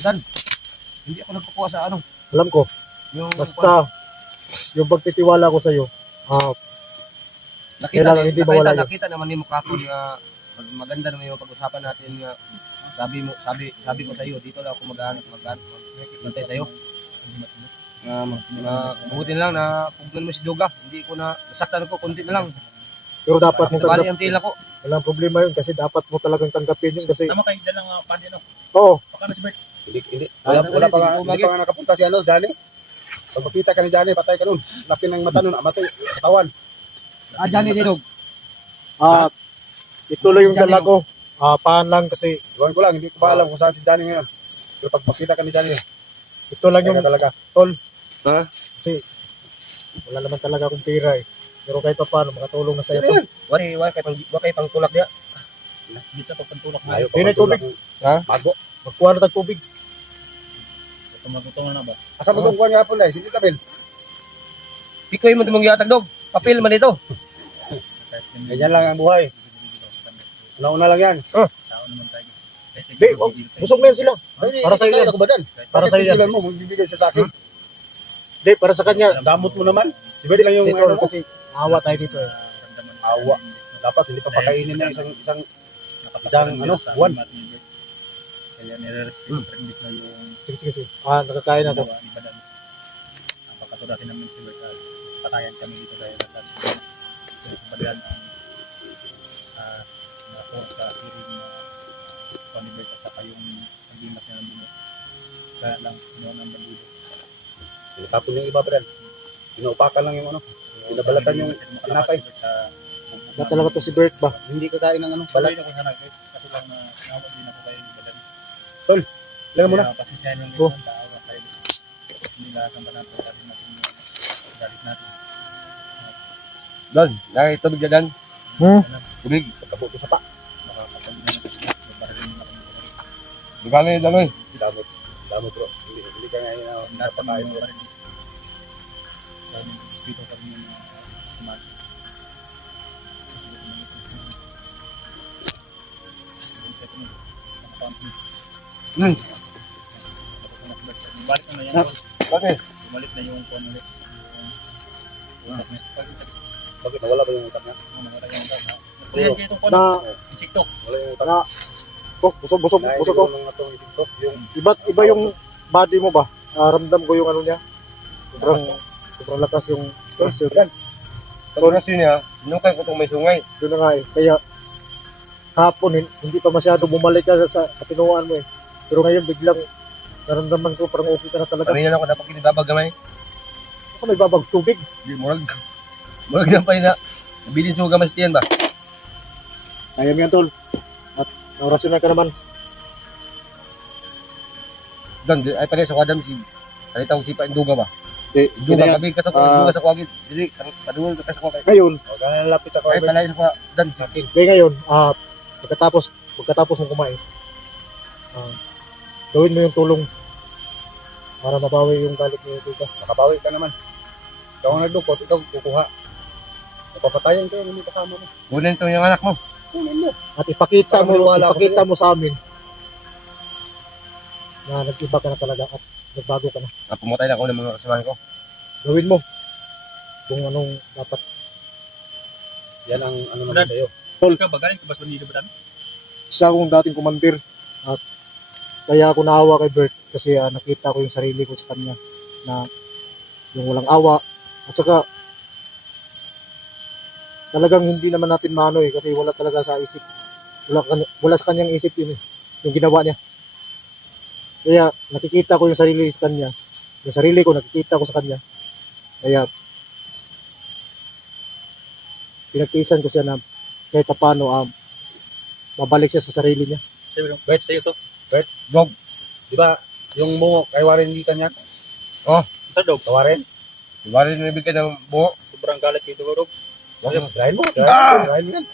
Dan. Hindi ako nagkukuha sa ano. Alam ko, Yung basta yung pagtitiwala ko sa iyo, kailangan hindi mawala yun. nakita naman ni mukha ko na maganda naman yung pag-usapan natin nga sabi ko sa iyo dito lang ako magantay sa iyo. Mabuti na lang na pugnan mo si Duga. Hindi ko na nasaktan ko konti na lang. Pero dapat mo Nabali tanggapin. ang tila ko. Walang problema yun kasi dapat mo talagang tanggapin yun kasi Tama kayo dyan ang pandi no. oo, Baka na si Bert. hindi. Wala pa nga, hindi pa nga nakapunta si Johnny. Pag makita ka ni Johnny, patay ka nun. Lapin ng mata nun, matay, katawan. Johnny Dinog. ituloy yung dala ko. Paan lang kasi Iwan ko lang, hindi ko pa alam kung saan si Johnny ngayon. Pero pag makita ka ni Johnny, ito lang yung kaya talaga. kasi wala naman talaga akong pera eh. Pero kahit pa paano, makatulong na sa iyo. Sino yan? Wari pang tulak dia. Dito pa pantulak na. Ayaw Sino yung tubig? Ha? Mago. Magkuha na tayong tubig. Tumagutong na ba? Asa mo itong kuha niya hapon na, hindi tabil. Pikoy mo tumong giatag dog. Papel man ito. Ganyan lang ang buhay. Una-una lang yan. Tao naman tayo. Di, busog na yan sila. Para sa iyo yan. Ako ba dan? Para sa iyo yan. Bakit mo, magbibigay sa akin. Di, para sa kanya. Damot mo naman. Di lang yung Dito, ano mo. kasi awa tayo dito eh. Awa. Dapat hindi pa pakainin na isang ano, buwan. Kaya nire-restrict na yung Sige, sige, sige. Nakakain ako. ginawa ni Badan. Napakatulatin namin si Bert. Patayan kami dito dahil si Badan ang nakuha sa hearing na Conibert at saka yung nagimat niya ng bumo. Kaya lang, ginawa ng bandido. Tapos yung iba pa rin. Inuupakan lang yung ano. Pinabalatan yung tinapay. Na talaga to si Bert ba? Hindi kakain ng ano. Balay Balat. na ko sana guys. Kasi lang na nawag din ako kay Badan. Lang mo na. Kaya pasensyahan yung Oh. ganyan. Taawa kayo. Hindi lahat ng banat ko natin yung galit natin. Dan, dahil tubig na dan. Tubig. Pagkabuto sa pa. Makakapag na natin. Babaril na kami. Dugano dan oy. Damot. Damot bro. Hindi ka ngayon na napakain bro. Dito kami yung smart. Balik na yan. Bakit? Bumalik na yung phone ulit. Bakit nawala ba yung utak niya? Na, TikTok. Wala yung utak. na, busog ko. Iba yung body mo ba? Ramdam ko yung ano niya. Sobrang lakas yung pressure. Pag-rasi niya, nukay ko itong may sungay. Doon na nga eh. Kaya hapon hindi pa masyado bumalik ka sa katinuan mo eh. Pero ngayon biglang naramdaman ko parang okay ka na talaga. Kanina lang ako dapat kinibabag gamay. Ako may babag tubig. Di murag. Murag na pa na. Bilin sa gamas tiyan ba? Kaya mo yan tol. At naurasyonan ka naman. Dan, ay pare sa kadam si kalitaw sipa induga ba? Hindi Duga na yan. kami kasi ko duga sa kuwagit. Dili paduol ka sa kuwagit. Ngayon, O, gano'n nalapit ako. Ay pala sa dan. ngayon, pagkatapos mong kumain, gawin mo yung tulong para mabawi yung galit ni Tita. Makabawi ka naman. Ikaw ang nagdukot, ikaw kukuha. Papatayin kayo ng kasama mo. Kunin to yung anak mo. Kunin mo. At ipakita Para mo, maniwala ako ipakita mo sa amin na nag-iba ka na talaga at nagbago ka na. Pumatay na ako ng mga kasamahan ko. Gawin mo kung anong dapat. Yan ang ano naman sa'yo. Ikaw ba galing ka ba sa Unido Badan? Isa akong dating komandir at kaya ako naawa kay Bert kasi nakita ko yung sarili ko sa kanya na yung walang awa at saka talagang hindi naman natin maano kasi wala talaga sa isip, wala sa kanyang isip yun yung ginawa niya. Kaya nakikita ko yung sarili sa kanya, yung sarili ko nakikita ko sa kanya, kaya pinagtiisan ko siya na kahit paano babalik siya sa sarili niya. Bert, sa'yo to. Dog. Di ba, yung bungo, kay Warren hindi kanya. Ito, dog. Warren, Bari na ibigay ng buho. Sobrang galit kay Dugurog. dahil mo. Dahil mo yan.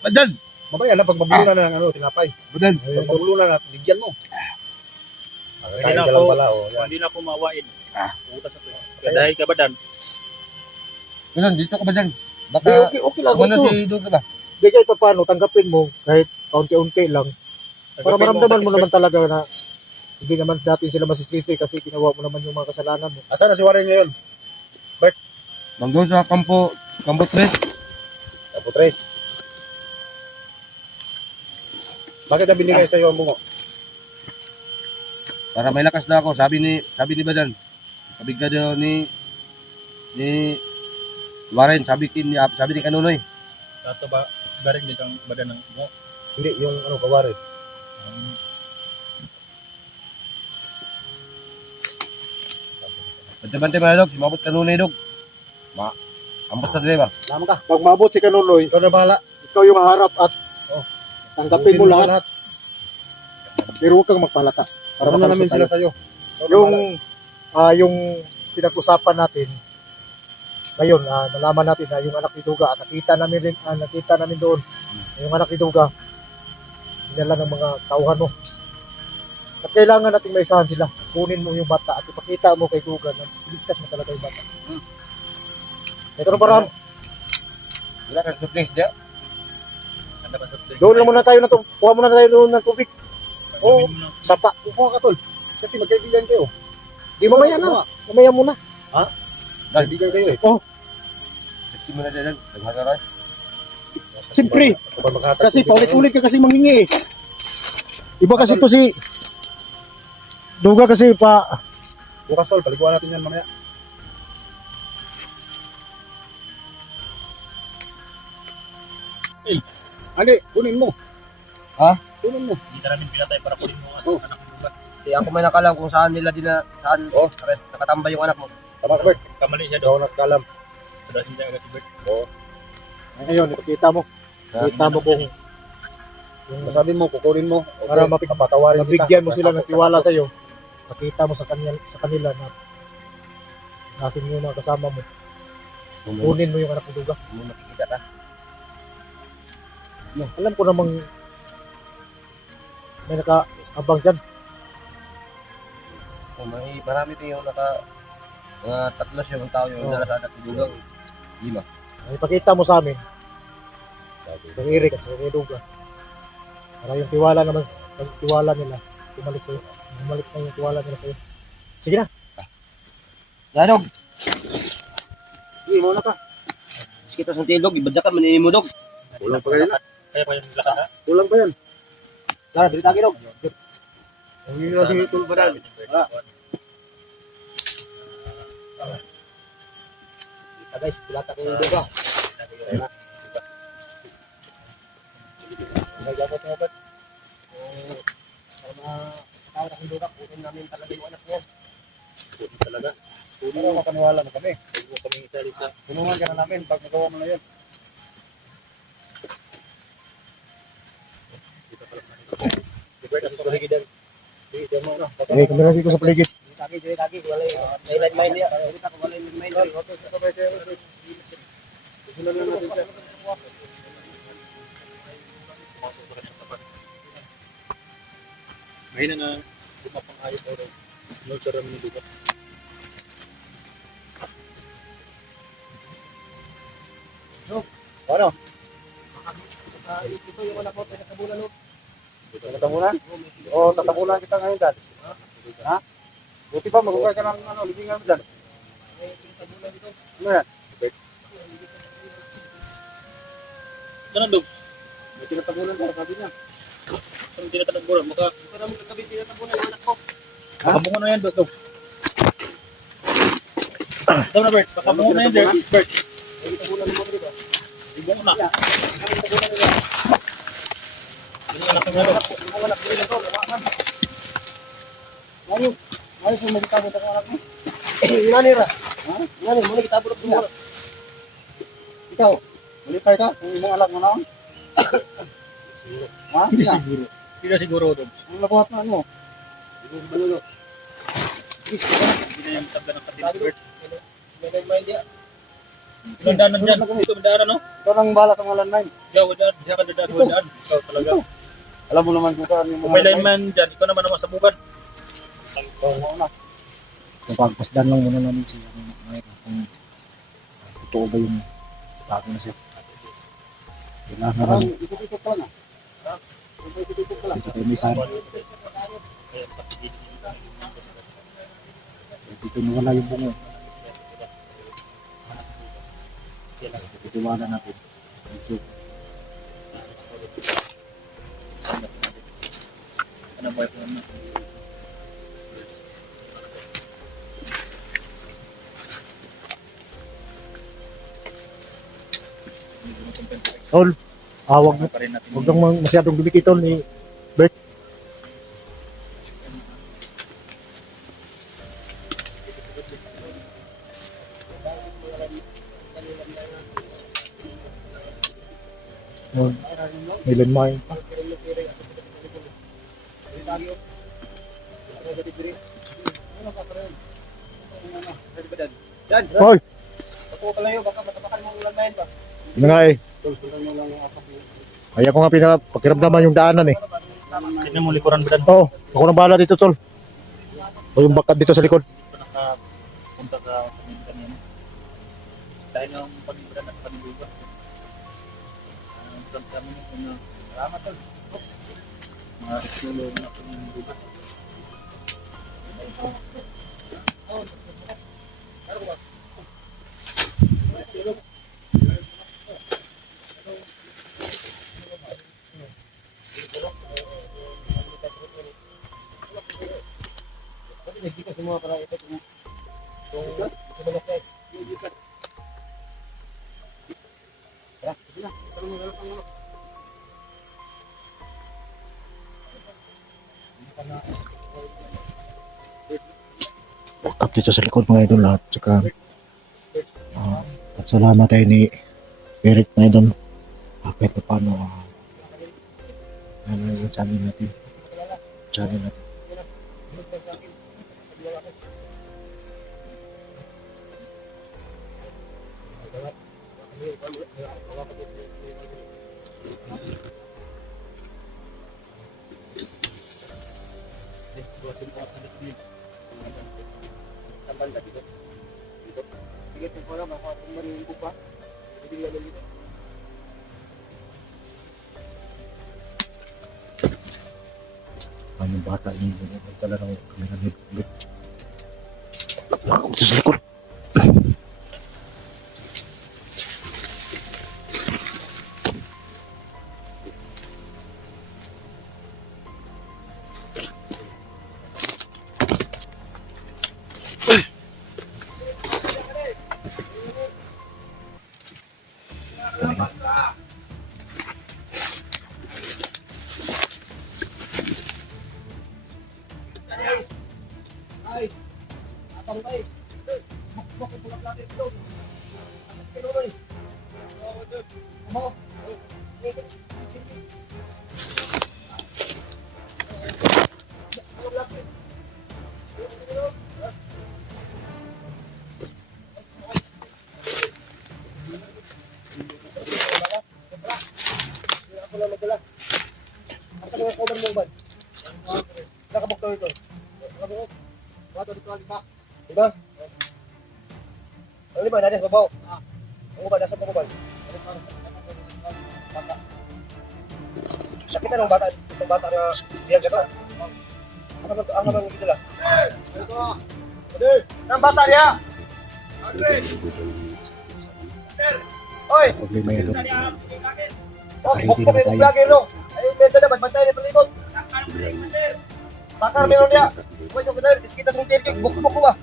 Badan! Mamaya na, pag mabulunan na ng ano, tinapay. Badan! Pag mabulunan na, bigyan mo. Hindi Kain na ka lang ako, pala, oh. Yan. hindi na ako mawain. Putas ako. Kaya dahil ka Badan. Badan, dito ka Badan. Baka, Okay lang ano ito. si Dog ba? Di kahit paano, tanggapin mo kahit kaunti-unti lang. Para maramdaman mo naman talaga na hindi naman natin sila masisisi kasi ginawa mo naman yung mga kasalanan mo. Asa na si Warren ngayon? Nandun sa kampo 3. Taputres. Bakit na binigay sa'yo ang bungo? Para may lakas na ako, sabi ni Badan. Sabi ka daw ni Warren, sabi ni Kanunoy. Tato ba, galing din kang Badan ng mo. Hindi, yung ano, kawarin. Bante-bante mga Dog, sumabot Kanunoy Dog. Ambos na driver. Tama ka. Pag maabot si Kanuloy, Ikaw na bahala. ikaw yung haharap at tanggapin mo Butin lahat. Pero huwag kang magpalata. Para na namin sila sa'yo. Yung pinag-usapan natin ngayon, nalaman natin na yung anak ni Duga, nakita namin doon, yung anak ni Duga, dinala ng mga tauhan mo. At kailangan nating maisahan sila. Kunin mo yung bata at ipakita mo kay Duga na iligtas mo talaga yung bata. Ito na parang, Wala kang surprise dia. doon lang muna tayo kuha muna tayo doon ng tubig. Oo. Oo. Sapa. Kukuha ka tol. Kasi magkaibigan kayo. Di mamaya na. Mamaya muna. Kaibigan kayo eh. Kasi mo na din, naghasaray. Siyempre. Kapag maghatag Kasi tubig paulit-ulit ka kasi manghingi eh. Iba kasi to si Duga kasi ngayon, bukas tol, paliguan natin yan mamaya. Ani, kunin mo. Ha? Kunin mo. Hindi na namin pinatay para kunin mo ang Oh. anak mo ba? Kaya ako may nakalam kung saan saan nakatambay yung anak mo. Tama ka, Bert. Kamali siya Ikaw daw. nagkalam. Sudah hindi agad si Bert. ngayon, ipakita mo. Ipakita mo kung Masabi mo, kukunin mo. Para mapatawarin mabigyan mo sila ng tiwala sa iyo. Pakita mo sa kanila na nasin mo yung mga kasama mo. Kunin mo yung anak ni Duga. Kung makikita ka. Alam ko namang may nakaabang dyan. Kung marami pa yung mga 3 siya ang tao yung dala sa anak ni Dugang. 5. Ipakita mo sa amin. Kung Eric at kung Duga. Para yung tiwala naman, yung tiwala nila, bumalik sa'yo. Bumalik na yung tiwala nila sa'yo. Sige na. Yanog, Hindi, mauna ka. kita sa tilog, ibadya ka, maninin mo Dog. Kulang pa ganyan. Kaya pa yung lakad ha? Kulang pa yan. Lara, bilita ka Dog. Hindi na si Tol Badan. Wala. Guys, pilata ko yung Duga. Nagabot mo ba? Para mga tao na kung Duga, kunin namin talaga yung anak niya. Talaga. Kunin mo, mapaniwala mo kami. Huwag mo kaming isalita. Tulungan ka na namin pag nagawa mo na yan. Bert, ang pagigidan. Hindi mo na. Okay, kamera dito sa paligid. Kaki, wala may line mine niya. Kita ko wala line mine. Sunan na natin siya. Mahina na lumapang ayos daw. Nulsar namin ng lupa. Ano? Ito yung anak ko, pinakabulan no. Tatabunan? Oo, tatabunan kita ngayon dyan. Ha? Buti pa, magugay ka ng libingan mo dyan. Ano yan? Ano dog? May tinatabunan ka, sabi niya. Ang tinatagburan mo ka. Para mo kagabi tinatabunan yung anak ko. Makabungo na yan, dog. Daw na, Bert. Makabungo na yan, Bert. Tinatabunan mo rin ba? Ibungo na. Tinatabunan nila. Yung anak ko na, dog. Yung anak ko rin ito, lawakan. Ayos. Ayos yung magkikabot ang anak mo. Inanira. Ha? Inanira, muna kitabot ang buwan. Ikaw, malipay ka? Kung imong anak mo na? Ha? Hindi Ina, siguro. Hindi na siguro, dog. ang labuhat na ano? Hindi na yung tabla ng kandidat, Bert. Nagay-mind niya. Mandaanan dyan. Ito, mandaanan, no? Ikaw lang balat ang landline. Diyan, wadaan. Diyan ka dadaan, wadaan. Ikaw talaga. Alam mo naman kung saan yung Kung may lineman dyan, ikaw naman ang masabugan. Oo na. Pagpasdan lang muna namin si Mike kung totoo ba yung bago na siya. Kailangan Parang naman ikot-ikot ka na. Ikot-ikot ka lang. dito tayo may sana. Dito nawala yung bungo. Titiwanan natin. Dito. Ano ba yung ano? Tol, wag Pa rin natin. wag kang masyadong dumikit tol ni Bert. Oh, may landmine pa. Hoy, Ako kalayo, baka matapakan mo ulan na yun ba? yun nga eh. Kaya ko nga pakiramdaman yung daanan eh. Tignan mo likuran ba dyan? Oo, ako nang bahala dito tol. O yung bakat dito sa likod. Ito nakapunta sa kanina. Dahil yung pag-ibran at pag-ibran. Front kami yung salamat tol. Mga isulo na po yung bubat. Bakat dito sa likod mga idol at saka at salamat tayo ni Eric na idol. Kahit pa paano ano yung channel natin. Channel natin. Ano yung bata niya yung pala ng kamera ni Bert. Ako dito sa likod. Ano ba? Nasa babaw. Ang ubad, nasa babaw. Sakit na ng bata. Itong bata na biyag ka. Ano ba ng gila? Ang bata niya! Oy! Problema ito. Oh, bukbok yung vlogger no. Ayun, benta na, bantay na palikot. Bakar meron niya. Uy, yung kadal, iskita ng tiyan, bukbok ko ba?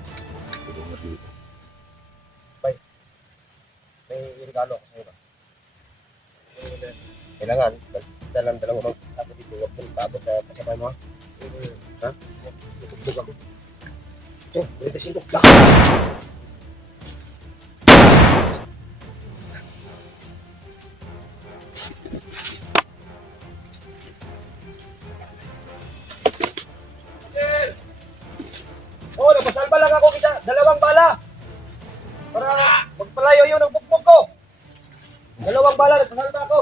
May regalo ako sa'yo ba? Kailangan, dalang mo sabi dito, huwag mo paabot na kasabay mo ha? Ha? Bukbok ako. Ito, 25 lang. Oh, napasalba lang ako kita. 2 bala. Para magpalayo yun ang bukbok ko. 2 bala, napasalba ako.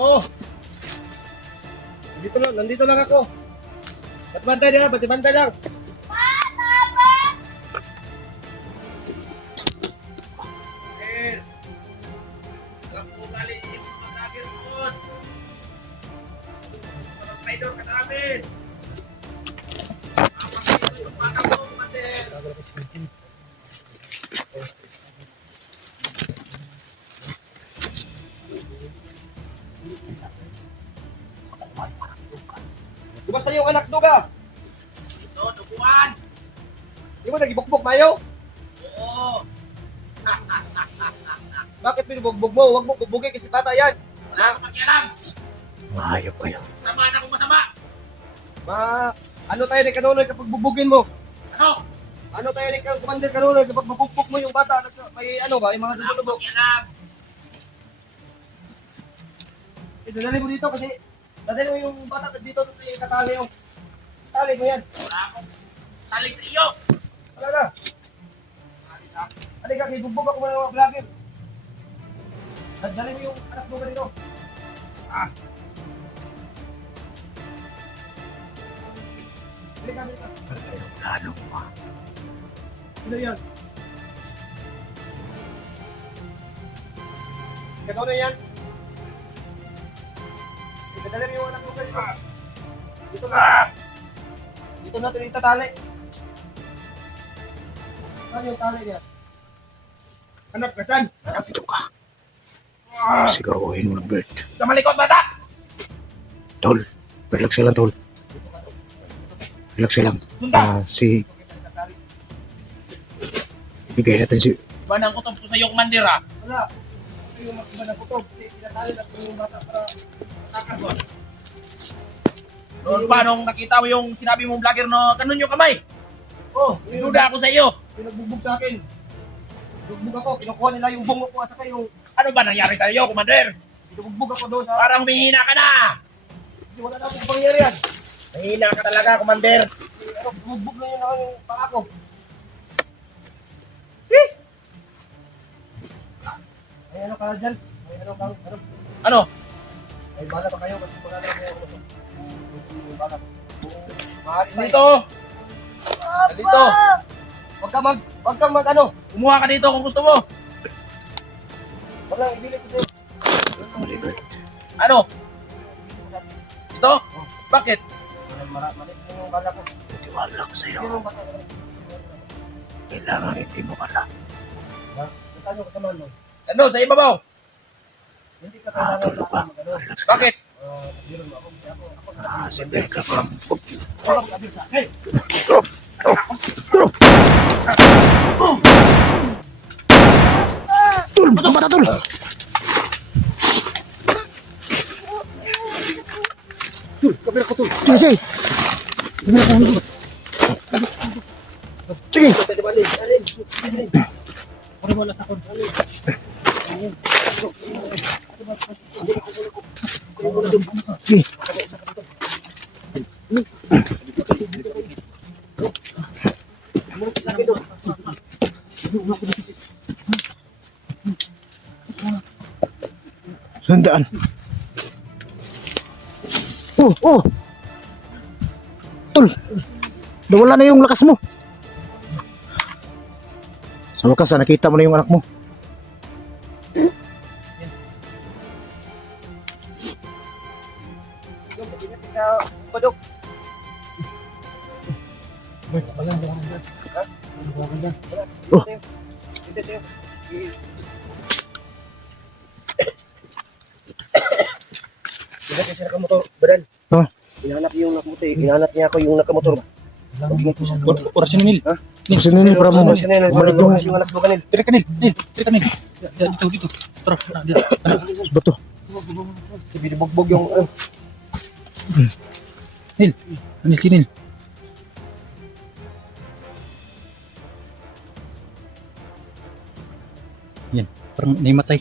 Oh. Nandito lang ako. Batibantay na, batibantay lang. Kumusta yung anak duga? Ito, duguan. Di mo nagibukbok mayo? Oo. Bakit binubugbog mo? Huwag mo bugbugin kasi bata yan. Wala akong pakialam. Mahayop kayo. Tama na akong masama. Ano tayo ni Kanunoy kapag bubugin mo? Ano? Ano tayo ni Commander Kanunoy kapag mabukbok mo yung bata? May ano ba? Yung mga Wala akong dubog-dubog. pakialam. Dadali mo dito kasi dadali mo yung bata dito sa katali yung tali mo yan. Wala akong saling sa iyo. Wala na. Halika, ibugbog ako mga vlogger. Dadali mo yung anak mo dito. Halika, halika. Lalo pa. Ano yan? Ikaw na yan. Dadali mo yung anak mo dito. Dito na. Dito natin itatali. Saan yung tali niya? Anak ka dyan. Dito ka. Sigawin mo ng bird. Sa malikot bata. Tol, relax ka lang, tol. Relax ka lang. Bigay natin si... Iba na ang kutob ko sa iyo, Commander ha. Wala. Ito yung iba na puto. Tinatali natin yung bata para matakas mo. Noon pa, nung nakita mo yung sinabi mong vlogger no, ganun yung kamay. Oh, yung Duda ako sa iyo. pinagbubog sa akin. Bugbog ako. Kinukuha nila yung bungo ko at saka yung Ano ba nangyari sa iyo, Commander? pinubugbog ako doon sa... Parang humihina ka na. Wala na akong pangyarihan. Mahina ka talaga, Commander. Ano, bugbog na yun ako yung paa ko. Ay ano ka dyan? Ay ano kang... Ano? Ano? Ay bala pa kayo kasi wala na ako. Bala. Mahali na Dito. Dito. Wag kang mag ano. Kumuha ka dito kung gusto mo. Wala, ibili ko sa'yo. Ano? Dito? Bakit? Mali yung bala ko. Tiwala ko sa'yo. Yung bata. Kailangan hindi mo kala. Saan yung kasama mo? Ano? Sa ibabaw? Hindi ka kailangan Tulog ka. sa ano. Relax ka. Bakit? Sabihin mo ako. Sige ka pa. Hey! Tol, batang bata, tol. Tol, kamera ko, tol. Sige. Kamera ko. Sige. Pwede balik. Alin. Pwede mo na sa kon. Sige. daan. Oh, oh. Tol. Nawala na yung lakas mo. Sa wakas, nakita mo na yung anak mo. Oh. Hindi kasi nakamotor, badan. Oh. Hinahanap yung nakamotor, hinahanap niya ako yung nakamotor. Pagingin ko sa Orasyon ni Nil. Kasi nini, para mo. Kasi nila, Bumalik yung yung anak mo kanil. Tira ka Nil. Nil. Tira ka Nil. Dito, dito. Tara, dito. bato. Si binibugbog yung, Nil, si Nil. Yan, parang naimatay.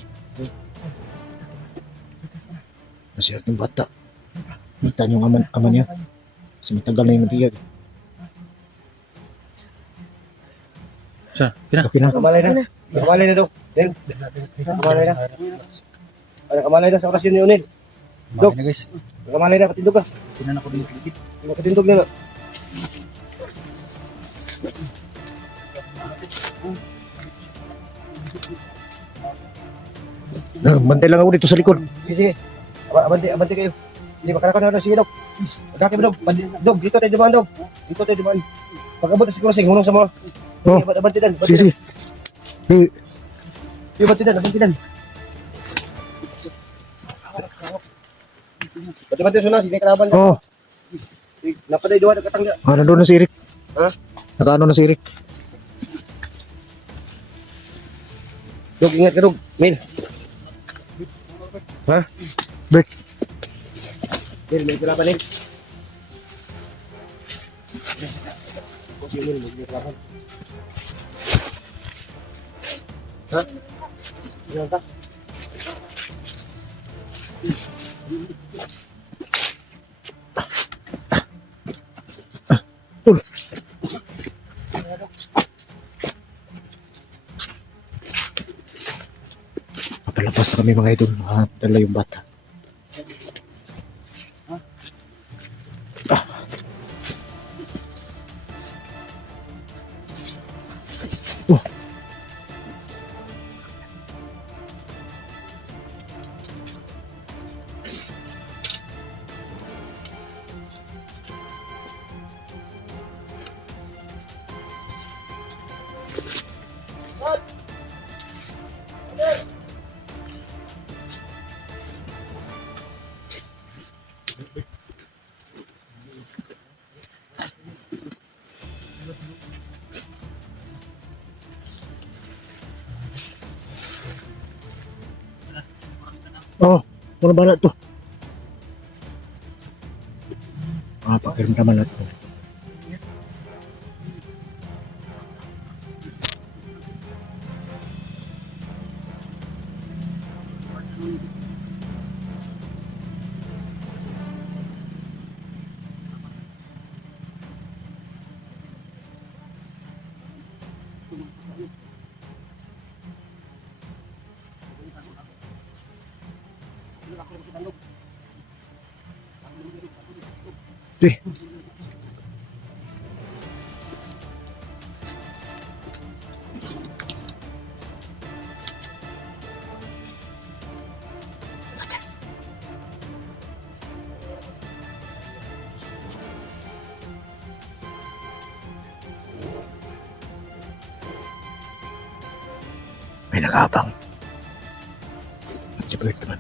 Nasirat yung bata. Kita niyo ang ama niya. Sumitagal na yung biyag. Siya, pina. Okay na. kamalay na. Kamalay na daw. Then, kamalay na. Ano, kamalay na sa orasyon ni Unil. Dok. Bakit na guys? Kamalay na, patindog ka. Pinan ako dito. Patindog na. Bantay lang ako dito sa likod. Sige, sige. Abante kayo. Hindi makalakon na sige, Dok. Pagkaki mo, Dok. Dok, dito tayo dumaan, Dok. Dito tayo dumaan. Pag-abot na siguro, sige, hunong sa mga. Oh. Abante dan. Sige, sige. Hey, Abante dan. Abante sunod, sige, kalaban. oh. Napaday duwa, nagkatangga. Nandun na si Eric. Ha? Nakaano na si Eric. Dok, ingat ka, Dok. Mil. Ha? Bert. Mil, kalaban, Mil. Mil, kalaban. Ha? Ilan ka? Papalabas na kami mga idol. Dala yung bata. Oh. Oh, muna ba na ito? Pakiramdaman na ito. May nag-aabang. At si Bert naman.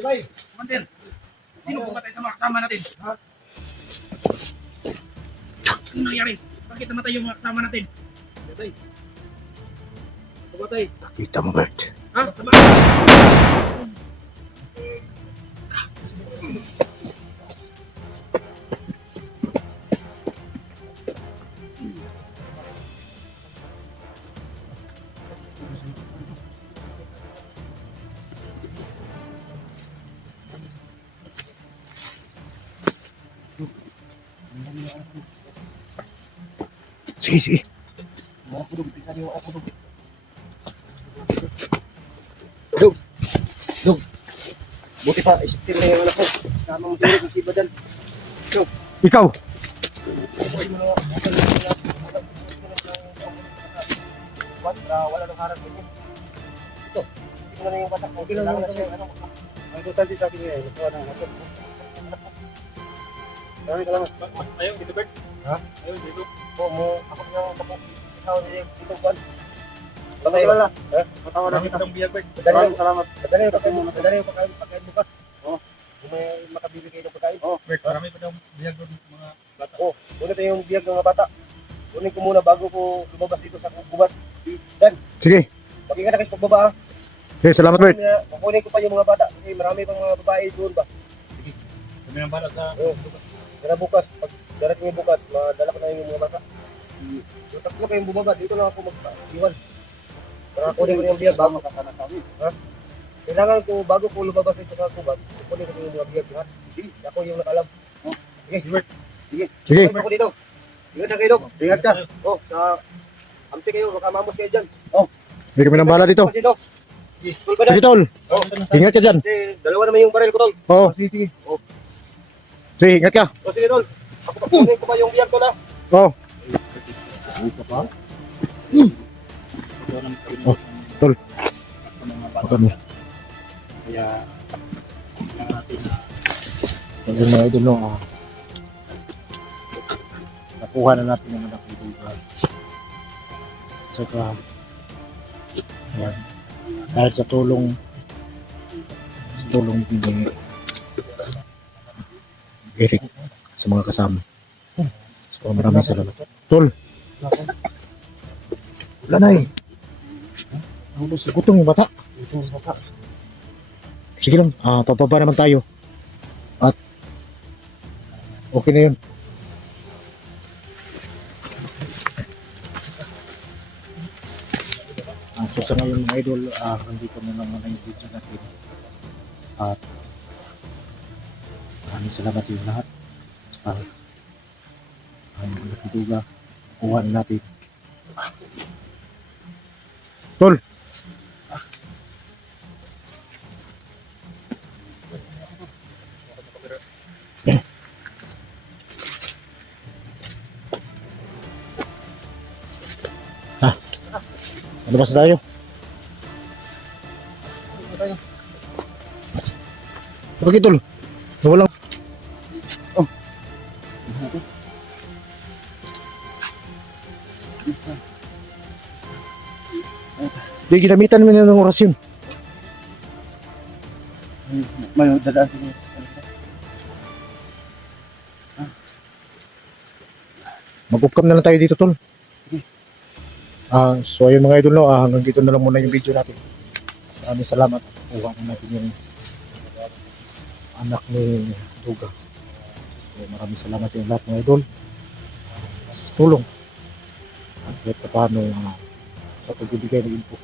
Bye, Commander. Sino pumatay sa mga kasama natin? Ha? Ano nangyari? Bakit namatay yung mga kasama natin? Pumatay. Pumatay. Nakita mo, Bert. Ha? Sabay. Sige, sige. Buti pa, isipin na yung anak ko. Sama mo dito kung siba dyan. Ikaw. Wala nang harap din. Ito. Ito na yung batak. Okay lang naman siya. Ang importante sa akin ngayon, nakuha ng anak ko. Maraming salamat. Ayaw, dito Bert. Ha? Ayaw, dito. Ako yung kapag ikaw dito kwan. Patay wala. Matawa na kita. Ang biyag Bert. Maraming salamat. Madali yung pagkain bukas. Kung may makabili kayo ng pagkain. Bert, marami pa daw biyag doon mga bata. Una tayo yung biyag ng mga bata. Kunin ko muna bago ko lumabas dito sa gubat. Sige. Mag-ingat na kayo sa pagbaba ha. Okay, salamat Bert. Kukunin ko pa yung mga bata. Kasi marami pang mga babae doon ba. Kami ang bala sa... Kaya bukas, pag darating yung bukas, madala ko na yung mga bata. Yung tatlo kayong bumaba, dito lang ako mag-iwan. Para kunin ko yung biyag bago kakana kami. Ha? Kailangan ko, bago ko lumabas dito sa gubat, kunin ko yung mga biyag ha. Sige, ako yung nakalam. Sige, Gilbert. Sige. Kunin ko dito. Ingat na kayo, Dok. Ingat ka. Amti kayo, baka mamos kayo dyan. Hindi kami nang bahala dito. Kasi, Dok. Tol ka na. Sige tol. Ingat ka dyan. Kasi, dalawa naman yung baril ko, Tol. Oo. Sige. Sige, ingat ka. Sige, Tol. Ako pa kunin ko pa yung biyag ko na. Oo. Tol. Makan mo. Kaya, kailangan natin na Pagod mga idol no. Nakuha na natin yung anak ni Duga. Saka yan. Dahil sa tulong ni Eric sa mga kasama. So maraming salamat. Tol. Wala na eh. Gutom yung bata. Sige lang, pababa naman tayo. At okay na yun. So sa ngayon mga idol, nandito na lang na yung video natin. At maraming salamat yung lahat. Ang duga, kuha na natin. Tol! Ano ba tayo? Bakit tol? Walang... Oh. Di ginamitan mo na ng oras yun. May dadaan sige. Mag-upcam na lang tayo dito tol. So ayun mga idol no, hanggang dito na lang muna yung video natin. Maraming salamat. Kuha na natin yung anak ni Duga. So maraming salamat yung lahat mga idol. Tulong. At kahit paano sa pagbibigay ng info.